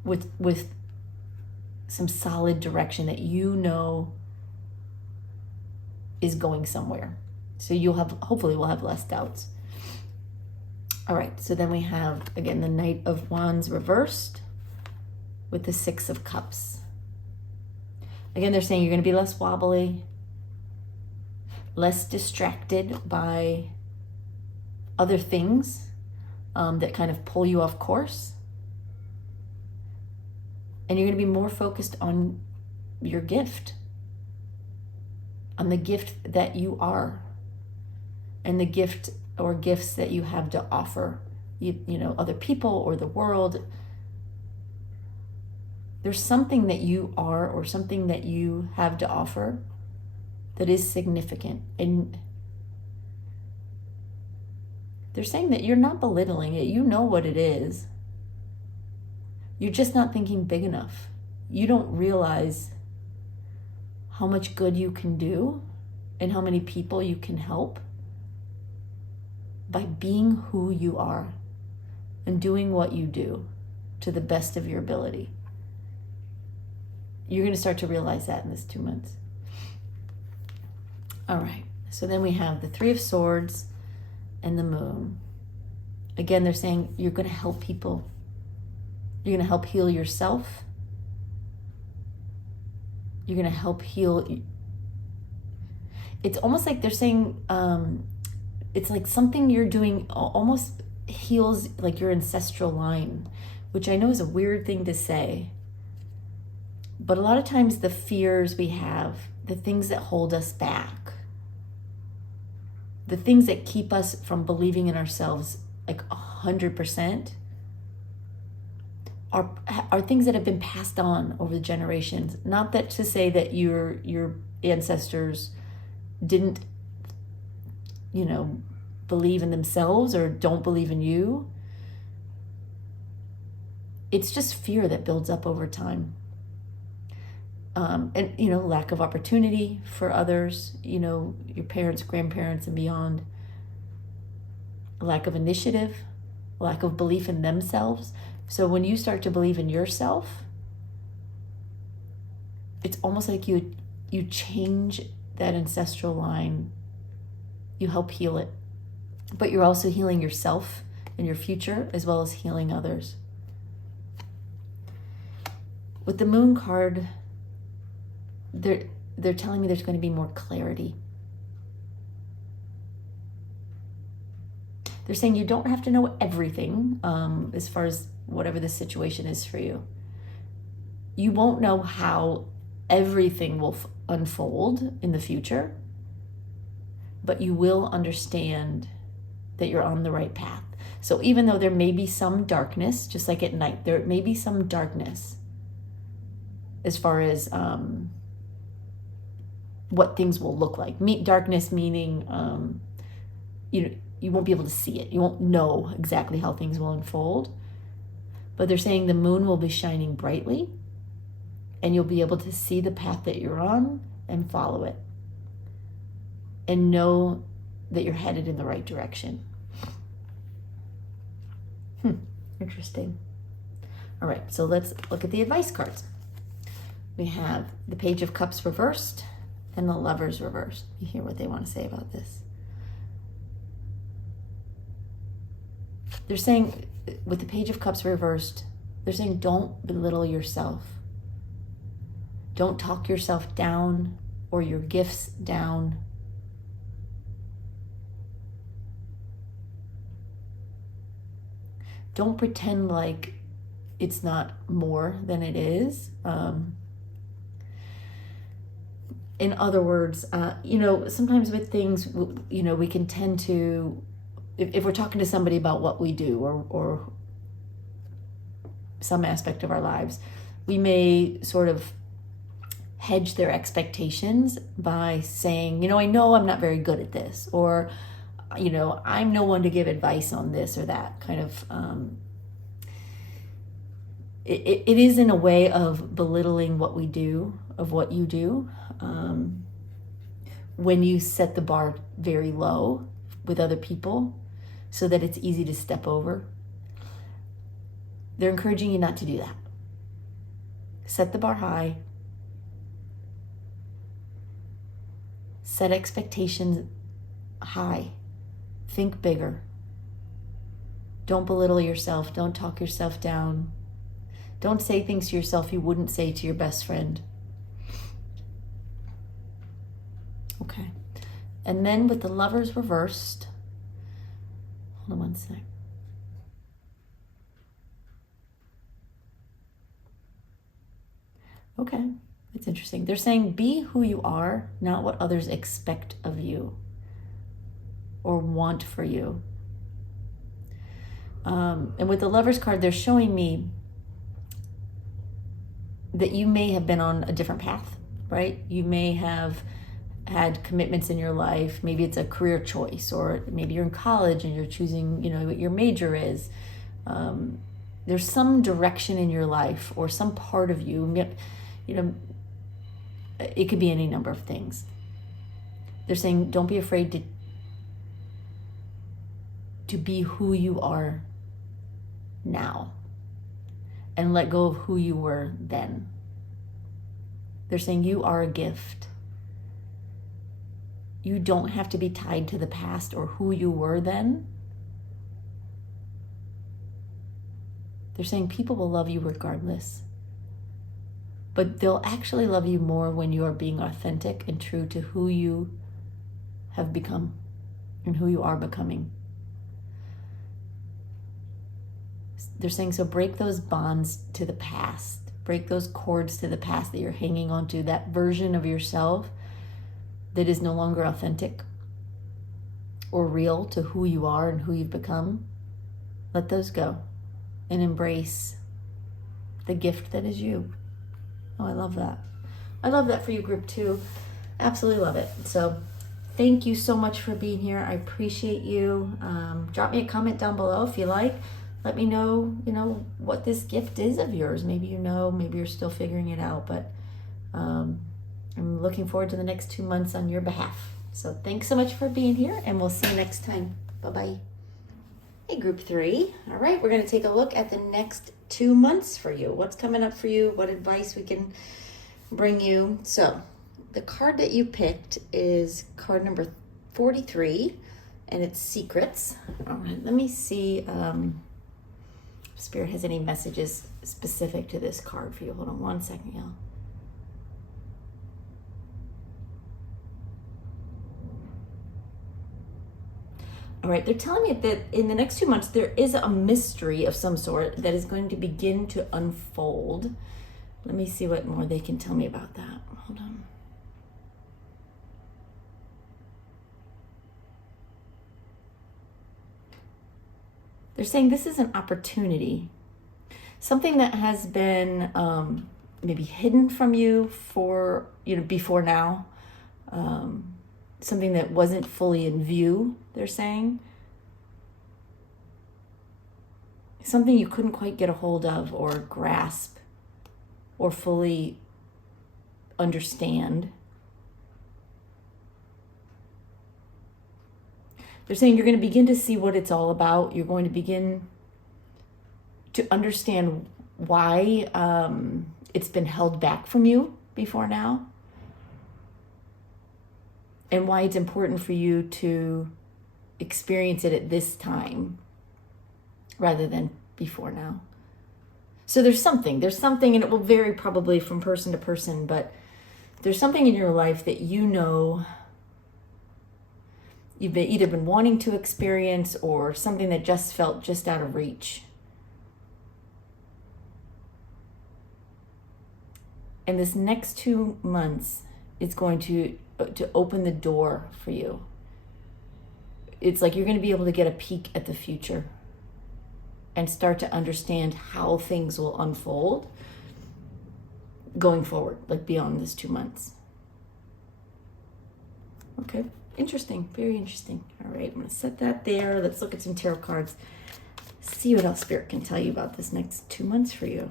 with some solid direction that is going somewhere. So hopefully we'll have less doubts. All right, so then we have, again, the Knight of Wands reversed with the Six of Cups. Again, they're saying you're going to be less wobbly, less distracted by other things that kind of pull you off course. And you're going to be more focused on your gift, on the gift that you are, and the gift or gifts that you have to offer, other people or the world. There's something that you are or something that you have to offer that is significant. And they're saying that you're not belittling it. You know what it is. You're just not thinking big enough. You don't realize how much good you can do and how many people you can help by being who you are and doing what you do to the best of your ability. You're going to start to realize that in this 2 months. All right, so then we have the Three of Swords and the Moon. Again, they're saying you're going to help people. You're going to help heal yourself. You're going to help heal. It's almost like they're saying, it's like something you're doing almost heals like your ancestral line, which I know is a weird thing to say. But a lot of times the fears we have, the things that hold us back, the things that keep us from believing in ourselves like 100%, are things that have been passed on over the generations. Not that to say that your ancestors didn't, believe in themselves or don't believe in you. It's just fear that builds up over time. And lack of opportunity for others, your parents, grandparents, and beyond. Lack of initiative, lack of belief in themselves. So when you start to believe in yourself, it's almost like you change that ancestral line. You help heal it. But you're also healing yourself and your future, as well as healing others. With the Moon card, they're telling me there's going to be more clarity. They're saying you don't have to know everything as far as whatever the situation is for you. You won't know how everything will unfold in the future, but you will understand that you're on the right path. So even though there may be some darkness, just like at night, there may be some darkness as far as what things will look like. Darkness meaning, you won't be able to see it. You won't know exactly how things will unfold. But they're saying the moon will be shining brightly, and you'll be able to see the path that you're on and follow it. And know that you're headed in the right direction. Interesting. All right, so let's look at the advice cards. We have the Page of Cups reversed and the Lovers reversed. You hear what they want to say about this. They're saying, with the Page of Cups reversed, they're saying don't belittle yourself. Don't talk yourself down or your gifts down. Don't pretend like it's not more than it is. In other words, sometimes with things, we can tend to, if we're talking to somebody about what we do or some aspect of our lives, we may sort of hedge their expectations by saying, I know I'm not very good at this, or, I'm no one to give advice on this or that kind of, it is in a way of belittling what we do, of what you do, when you set the bar very low with other people so that it's easy to step over. They're encouraging you not to do that. Set the bar high. Set expectations high. Think bigger. Don't belittle yourself. Don't talk yourself down. Don't say things to yourself you wouldn't say to your best friend. Okay. And then with the Lovers reversed, hold on one sec. Okay, it's interesting. They're saying be who you are, not what others expect of you or want for you. And with the Lovers card, they're showing me that you may have been on a different path, right? You may have had commitments in your life. Maybe it's a career choice, or maybe you're in college and you're choosing, what your major is. There's some direction in your life or some part of you, it could be any number of things. They're saying, don't be afraid to be who you are now and let go of who you were then. They're saying you are a gift. You don't have to be tied to the past or who you were then. They're saying people will love you regardless. but they'll actually love you more when you are being authentic and true to who you have become and who you are becoming. They're saying, so break those bonds to the past. Break those cords to the past that you're hanging on to, that version of yourself that is no longer authentic or real to who you are and who you've become. Let those go and embrace the gift that is you. Oh, I love that. I love that for you, group 2. Absolutely love it. So thank you so much for being here. I appreciate you. Drop me a comment down below if you like. Let me know, what this gift is of yours. Maybe maybe you're still figuring it out, but I'm looking forward to the next 2 months on your behalf. So thanks so much for being here, and we'll see you next time. Bye-bye. Hey, group 3. All right, we're going to take a look at the next 2 months for you. What's coming up for you? What advice we can bring you? So the card that you picked is card number 43, and it's Secrets. All right, let me see if Spirit has any messages specific to this card for you. Hold on one second, y'all. All right, they're telling me that in the next 2 months, there is a mystery of some sort that is going to begin to unfold. Let me see what more they can tell me about that. Hold on. They're saying this is an opportunity, something that has been maybe hidden from you for, before now. Something that wasn't fully in view, they're saying. Something you couldn't quite get a hold of or grasp or fully understand. They're saying you're going to begin to see what it's all about. You're going to begin to understand why it's been held back from you before now, and why it's important for you to experience it at this time rather than before now. So there's something, and it will vary probably from person to person, but there's something in your life that you've either been wanting to experience or something that just felt just out of reach. And this next 2 months is going to open the door for you. It's like you're going to be able to get a peek at the future and start to understand how things will unfold going forward, like beyond this 2 months. Okay, interesting, very interesting. All right, I'm going to set that there. Let's look at some tarot cards. See what else Spirit can tell you about this next 2 months for you.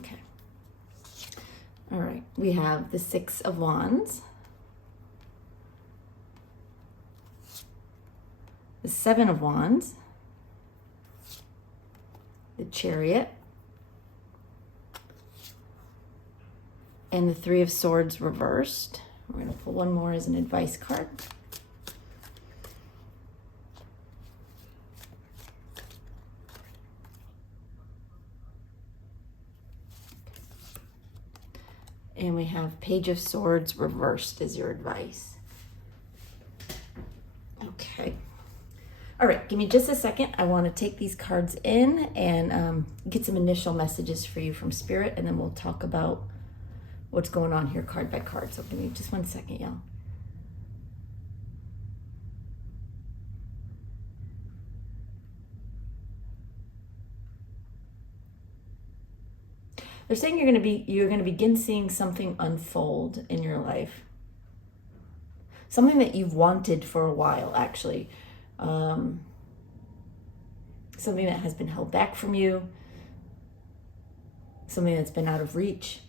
Okay. All right. We have the 6 of Wands, the 7 of Wands, the Chariot, and the 3 of Swords reversed. We're going to pull one more as an advice card. And we have Page of Swords reversed as your advice. Okay. All right, give me just a second. I want to take these cards in and get some initial messages for you from Spirit, and then we'll talk about what's going on here card by card. So give me just 1 second, y'all. They're saying you're going to begin seeing something unfold in your life. Something that you've wanted for a while, actually. Something that has been held back from you. Something that's been out of reach.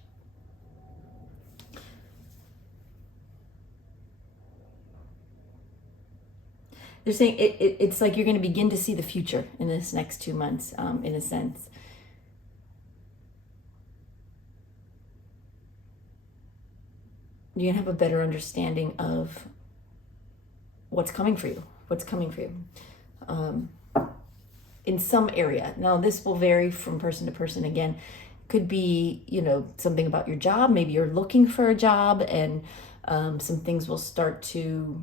They're saying it's like you're going to begin to see the future in this next 2 months, in a sense. You're going to have a better understanding of what's coming for you, in some area. Now, this will vary from person to person. Again, could be, something about your job. Maybe you're looking for a job, and some things will start to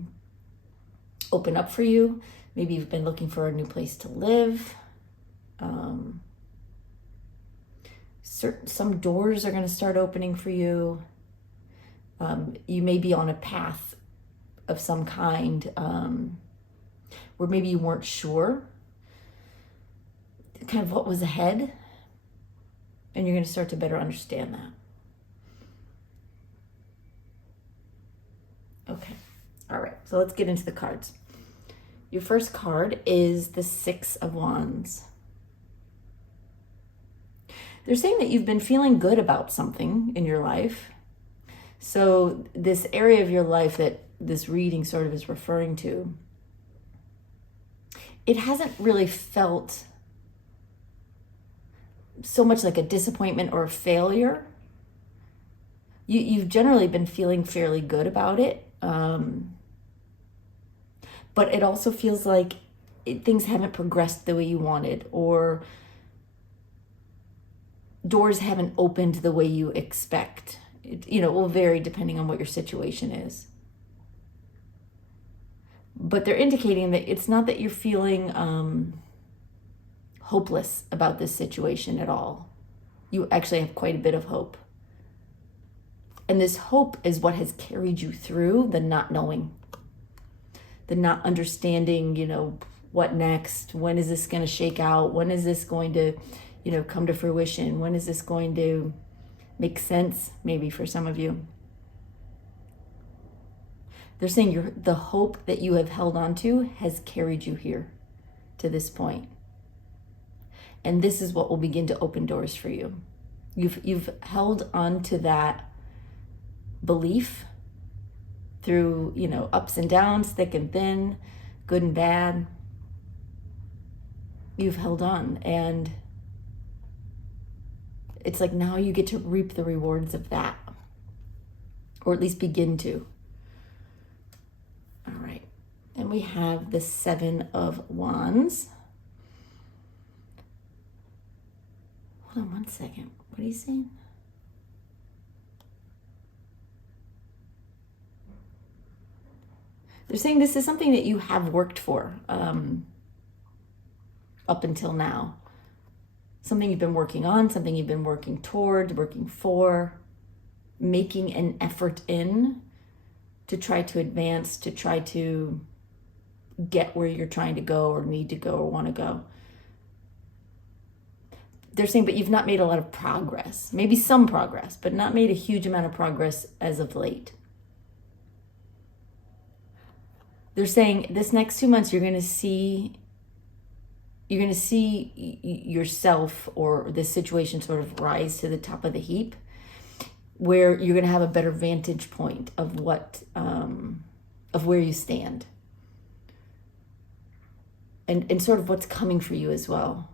open up for you. Maybe you've been looking for a new place to live. Some doors are going to start opening for you. You may be on a path of some kind, where maybe you weren't sure kind of what was ahead, and you're going to start to better understand that. Okay. All right. So let's get into the cards. Your first card is the Six of Wands. They're saying that you've been feeling good about something in your life. So this area of your life that this reading sort of is referring to, it hasn't really felt so much like a disappointment or a failure. You've generally been feeling fairly good about it. But it also feels like things haven't progressed the way you wanted, or doors haven't opened the way you expect. It will vary depending on what your situation is. But they're indicating that it's not that you're feeling hopeless about this situation at all. You actually have quite a bit of hope. And this hope is what has carried you through the not knowing, the not understanding, what next? When is this going to shake out? When is this going to, come to fruition? When is this going to make sense, maybe for some of you? They're saying the hope that you have held on to has carried you here to this point. And this is what will begin to open doors for you. You've held on to that belief through, ups and downs, thick and thin, good and bad. You've held on, and it's like now you get to reap the rewards of that, or at least begin to. All right. And we have the Seven of Wands. Hold on one second. What are you saying? They're saying this is something that you have worked for up until now. Something you've been working on, something you've been working toward, working for, making an effort in to try to advance, to try to get where you're trying to go or need to go or want to go. They're saying, but you've not made a lot of progress. Maybe some progress, but not made a huge amount of progress as of late. They're saying this next 2 months, you're going to see yourself or this situation sort of rise to the top of the heap, where you're going to have a better vantage point of of where you stand, and sort of what's coming for you as well.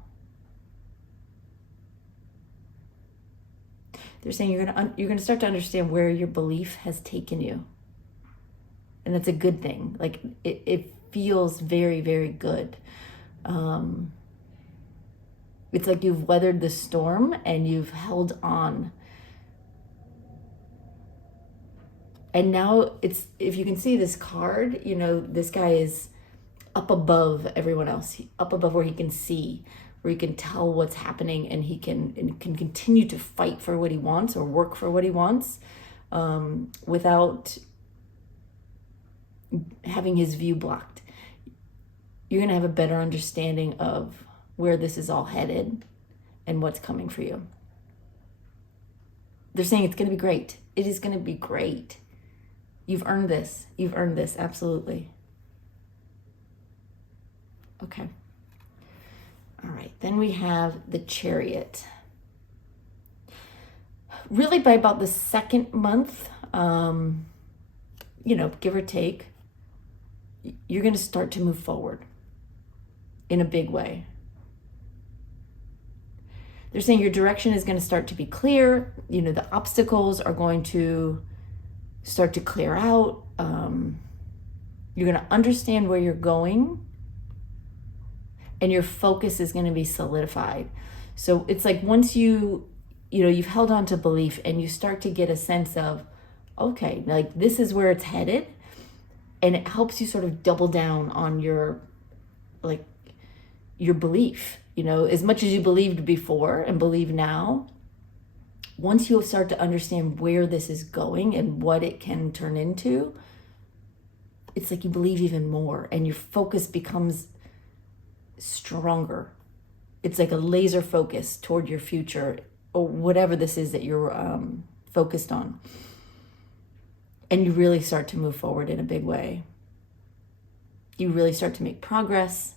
They're saying you're going to start to understand where your belief has taken you. And that's a good thing. Like it feels very, very good. It's like you've weathered the storm and you've held on. And now if you can see this card, this guy is up above everyone else, up above where he can see, where he can tell what's happening, and he can continue to fight for what he wants or work for what he wants, without having his view blocked. You're going to have a better understanding of where this is all headed and what's coming for you. They're saying it's going to be great. It is going to be great. You've earned this. You've earned this. Absolutely. Okay. All right. Then we have the Chariot. Really by about the second month, give or take, you're going to start to move forward in a big way. They're saying your direction is going to start to be clear. The obstacles are going to start to clear out. You're going to understand where you're going, and your focus is going to be solidified. So it's like once you've held on to belief and you start to get a sense of, okay, like this is where it's headed, and it helps you sort of double down on your belief. As much as you believed before and believe now, once you start to understand where this is going and what it can turn into, it's like you believe even more and your focus becomes stronger. It's like a laser focus toward your future or whatever this is that you're focused on. And you really start to move forward in a big way. You really start to make progress.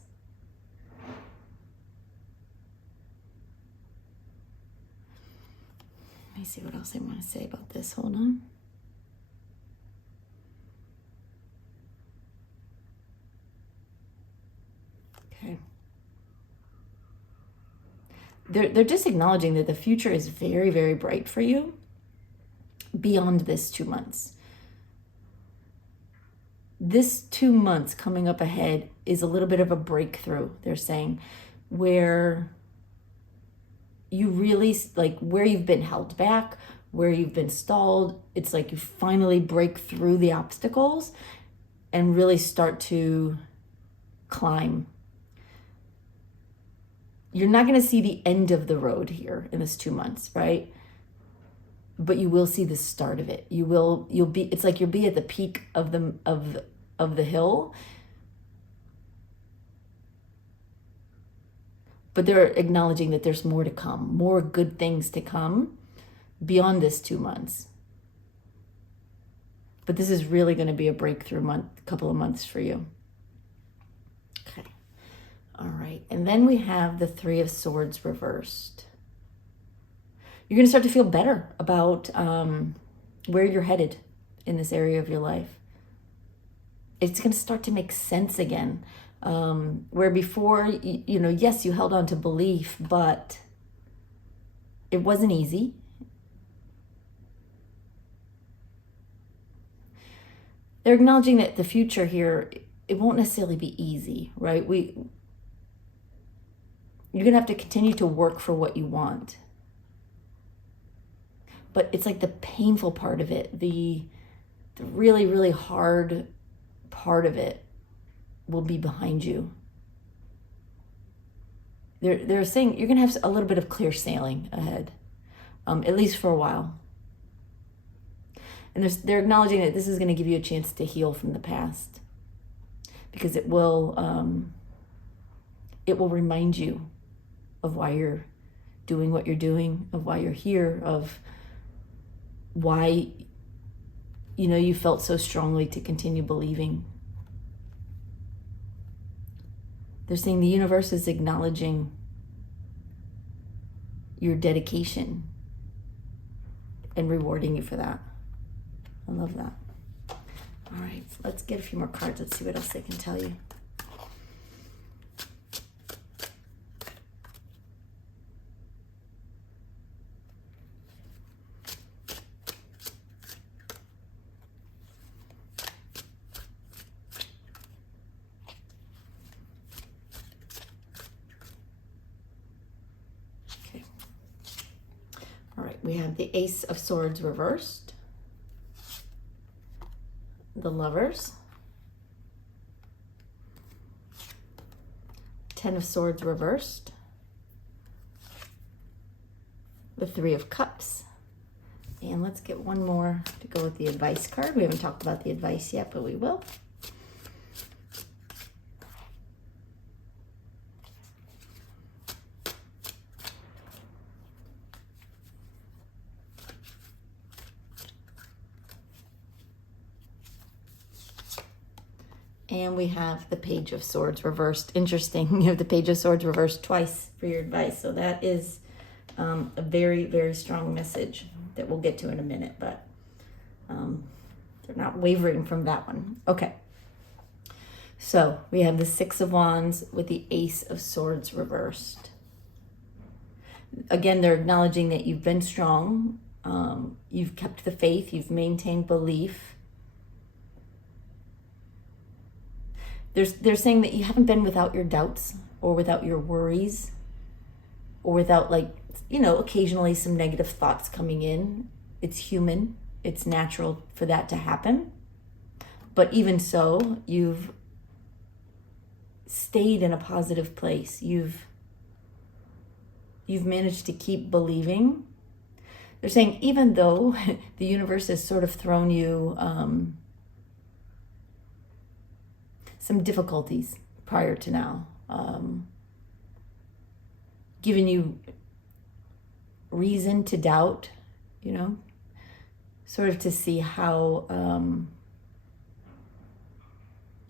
Let me see what else I want to say about this. Hold on. Okay. They're just acknowledging that the future is very, very bright for you beyond this 2 months. This 2 months coming up ahead is a little bit of a breakthrough, they're saying, where you really, like where you've been held back, where you've been stalled, it's like you finally break through the obstacles and really start to climb. You're not going to see the end of the road here in this 2 months, right? But you will see the start of it. You'll be, it's like you'll be at the peak of the hill. But they're acknowledging that there's more to come, more good things to come beyond this 2 months. But this is really going to be a breakthrough couple of months for you. Okay. All right. And then we have the Three of Swords reversed. You're going to start to feel better about where you're headed in this area of your life. It's going to start to make sense again. Where before, yes, you held on to belief, but it wasn't easy. They're acknowledging that the future here, it won't necessarily be easy, right? You're going to have to continue to work for what you want. But it's like the painful part of it, the really, really hard part of it will be behind you. They're saying you're going to have a little bit of clear sailing ahead, at least for a while. And they're acknowledging that this is going to give you a chance to heal from the past, because it will remind you of why you're doing what you're doing, of why you're here, of why you felt so strongly to continue believing. They're saying the universe is acknowledging your dedication and rewarding you for that. I love that. All right, let's get a few more cards. Let's see what else they can tell you. All right, we have the Ace of Swords reversed, the Lovers, Ten of Swords reversed, the Three of Cups, and let's get one more to go with the advice card. We haven't talked about the advice yet, but we will. And we have the Page of Swords reversed. Interesting. You have the Page of Swords reversed twice for your advice. So that is a very, very strong message that we'll get to in a minute. But they're not wavering from that one. Okay. So we have the Six of Wands with the Ace of Swords reversed. Again, they're acknowledging that you've been strong, you've kept the faith, you've maintained belief. They're saying that you haven't been without your doubts or without your worries or without, like, occasionally some negative thoughts coming in. It's human. It's natural for that to happen. But even so, you've stayed in a positive place. You've managed to keep believing. They're saying even though the universe has sort of thrown you some difficulties prior to now, giving you reason to doubt, sort of to see how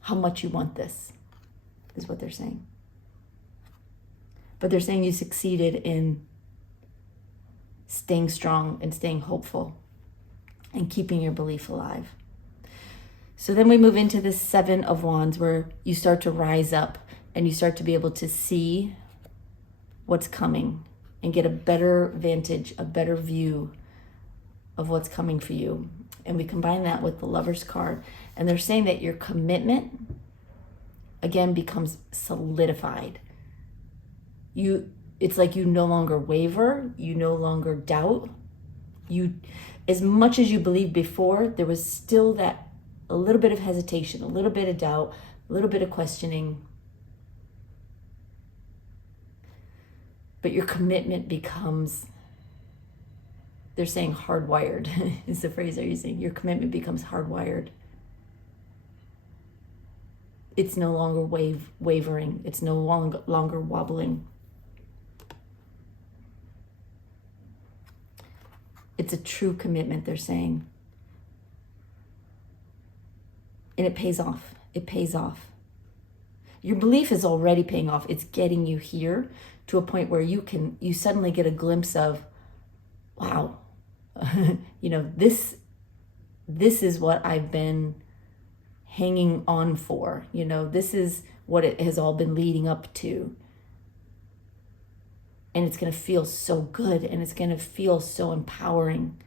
much you want this, is what they're saying. But they're saying you succeeded in staying strong and staying hopeful and keeping your belief alive. So then we move into the Seven of Wands, where you start to rise up and you start to be able to see what's coming and get a better vantage, a better view of what's coming for you. And we combine that with the Lover's card. And they're saying that your commitment, again, becomes solidified. It's like you no longer waver, you no longer doubt. As much as you believed before, there was still that a little bit of hesitation, a little bit of doubt, a little bit of questioning. But your commitment becomes, they're saying hardwired, is the phrase they're using. Your commitment becomes hardwired. It's no longer wavering. It's no longer wobbling. It's a true commitment, they're saying. And it pays off. It pays off. Your belief is already paying off. It's getting you here to a point where you suddenly get a glimpse of, wow, this is what I've been hanging on for. This is what it has all been leading up to. And it's going to feel so good, and it's going to feel so empowering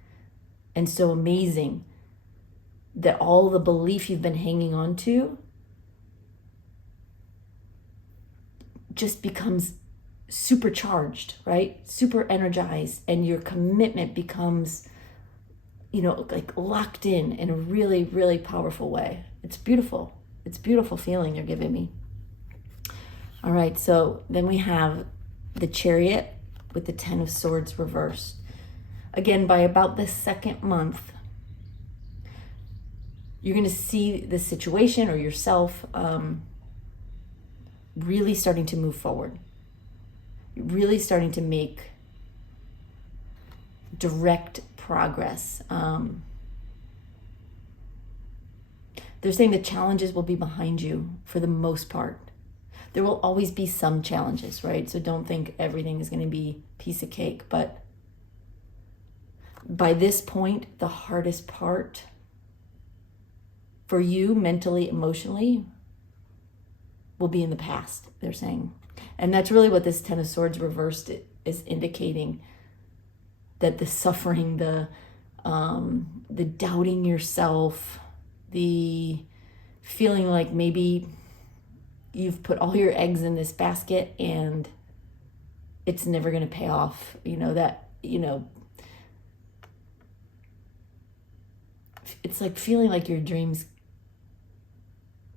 and so amazing that all the belief you've been hanging on to just becomes supercharged, right? Super energized, and your commitment becomes, like locked in a really, really powerful way. It's beautiful. It's a beautiful feeling they're giving me. All right, so then we have the Chariot with the Ten of Swords reversed. Again, by about the second month, you're going to see the situation or yourself really starting to move forward. Really starting to make direct progress. They're saying the challenges will be behind you for the most part. There will always be some challenges, right? So don't think everything is going to be piece of cake. But by this point, the hardest part for you mentally, emotionally, will be in the past, they're saying. And that's really what this Ten of Swords reversed is indicating, that the suffering, the doubting yourself, the feeling like maybe you've put all your eggs in this basket and it's never going to pay off, it's like feeling like your dreams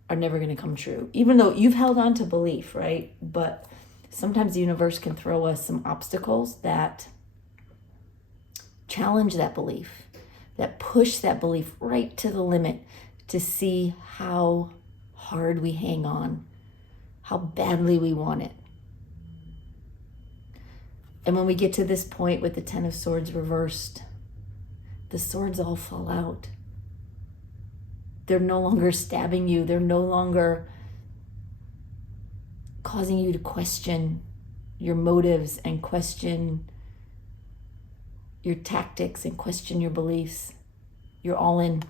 are never going to come true, even though you've held on to belief, right? But sometimes the universe can throw us some obstacles that challenge that belief, that push that belief right to the limit, to see how hard we hang on, how badly we want it. And when we get to this point with the Ten of Swords reversed, the swords all fall out. They're no longer stabbing you. They're no longer causing you to question your motives and question your tactics and question your beliefs. You're all in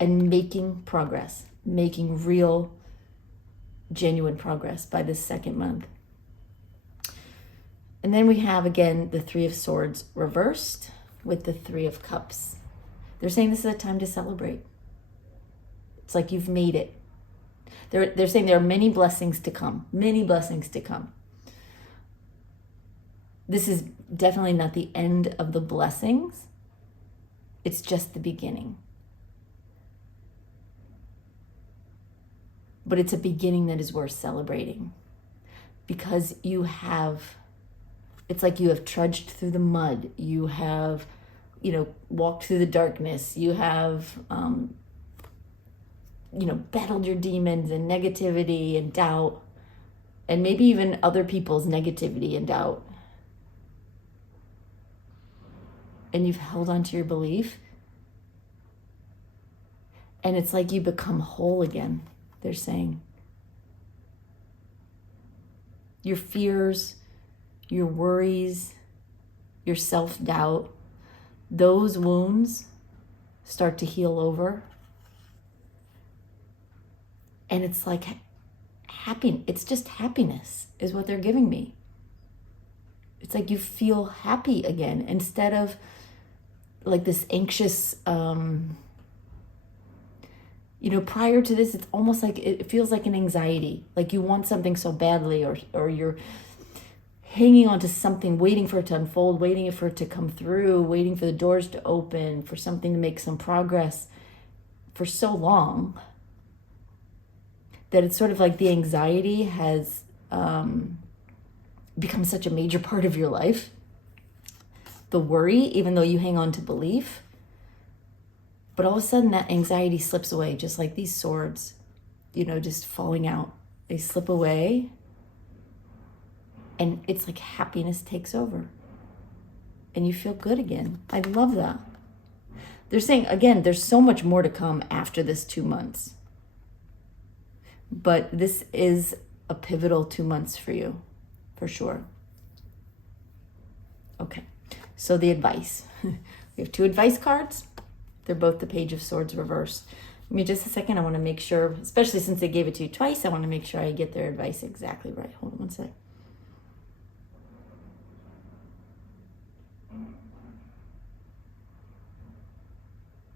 and making progress, making real genuine progress by this second month. And then we have, again, the Three of Swords reversed with the Three of Cups. They're saying this is a time to celebrate. It's like you've made it. They're saying there are many blessings to come, many blessings to come. This is definitely not the end of the blessings. It's just the beginning. But it's a beginning that is worth celebrating because it's like you have trudged through the mud. You have, walked through the darkness. You have, battled your demons and negativity and doubt, and maybe even other people's negativity and doubt. And you've held on to your belief. And it's like you become whole again, they're saying. Your fears, your worries, your self-doubt, those wounds start to heal over. And it's like it's just happiness is what they're giving me. It's like you feel happy again instead of like this anxious, prior to this, it's almost like it feels like an anxiety. Like you want something so badly or you're hanging on to something, waiting for it to unfold, waiting for it to come through, waiting for the doors to open, for something to make some progress for so long that it's sort of like the anxiety has become such a major part of your life. The worry, even though you hang on to belief, but all of a sudden that anxiety slips away, just like these swords, just falling out. They slip away, and it's like happiness takes over, and you feel good again. I love that. They're saying, again, there's so much more to come after this 2 months. But this is a pivotal 2 months for you, for sure. Okay, so the advice. We have 2 advice cards. They're both the Page of Swords reversed. Give me just a second. I want to make sure, especially since they gave it to you twice, I want to make sure I get their advice exactly right. Hold on one sec.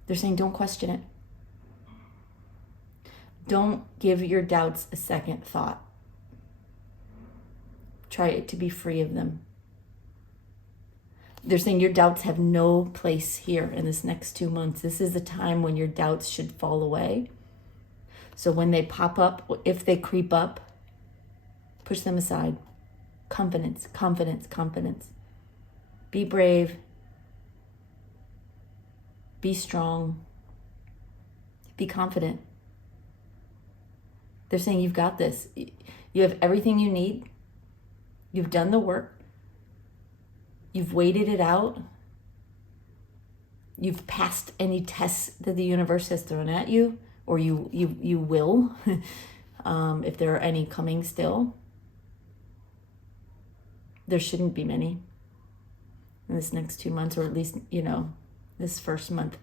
They're saying don't question it. Don't give your doubts a second thought. Try to be free of them. They're saying your doubts have no place here in this next 2 months. This is the time when your doubts should fall away. So when they pop up, if they creep up, push them aside. Confidence, confidence, confidence. Be brave. Be strong. Be confident. They're saying you've got this. You have everything you need. You've done the work. You've waited it out. You've passed any tests that the universe has thrown at you, or you will, if there are any coming still. There shouldn't be many in this next 2 months, or at least, this first month.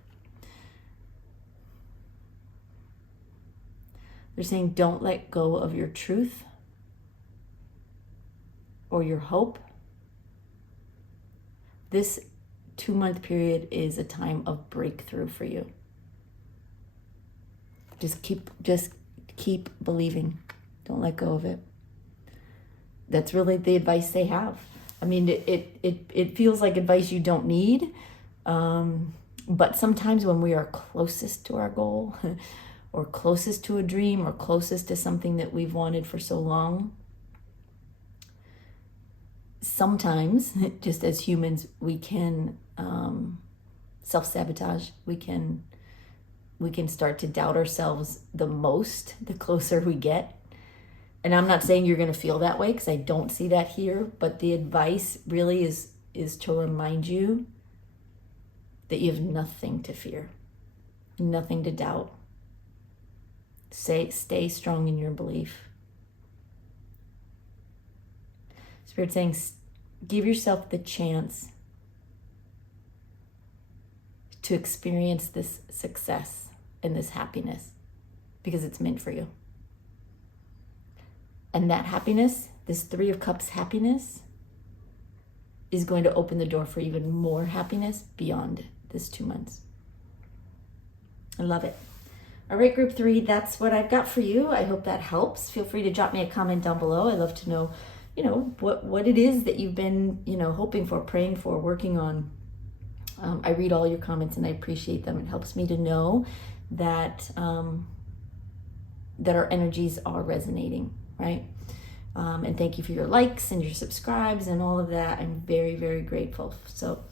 They're saying don't let go of your truth or your hope. This 2-month period is a time of breakthrough for you. Just keep believing. Don't let go of it. That's really the advice they have. I mean, it feels like advice you don't need, but sometimes when we are closest to our goal, or closest to a dream, or closest to something that we've wanted for so long, sometimes, just as humans, we can self-sabotage. We can start to doubt ourselves the most, the closer we get. And I'm not saying you're going to feel that way, because I don't see that here, but the advice really is to remind you that you have nothing to fear, nothing to doubt. Stay strong in your belief. Spirit saying, give yourself the chance to experience this success and this happiness, because it's meant for you. And that happiness, this 3 of Cups happiness, is going to open the door for even more happiness beyond this 2 months. I love it. All right, group 3, that's what I've got for you. I hope that helps. Feel free to drop me a comment down below. I love to know, what it is that you've been, hoping for, praying for, working on. I read all your comments and I appreciate them. It helps me to know that that our energies are resonating, right? And thank you for your likes and your subscribes and all of that. I'm very, very grateful. So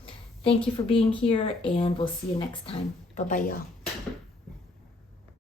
thank you for being here, and we'll see you next time. Bye-bye, y'all.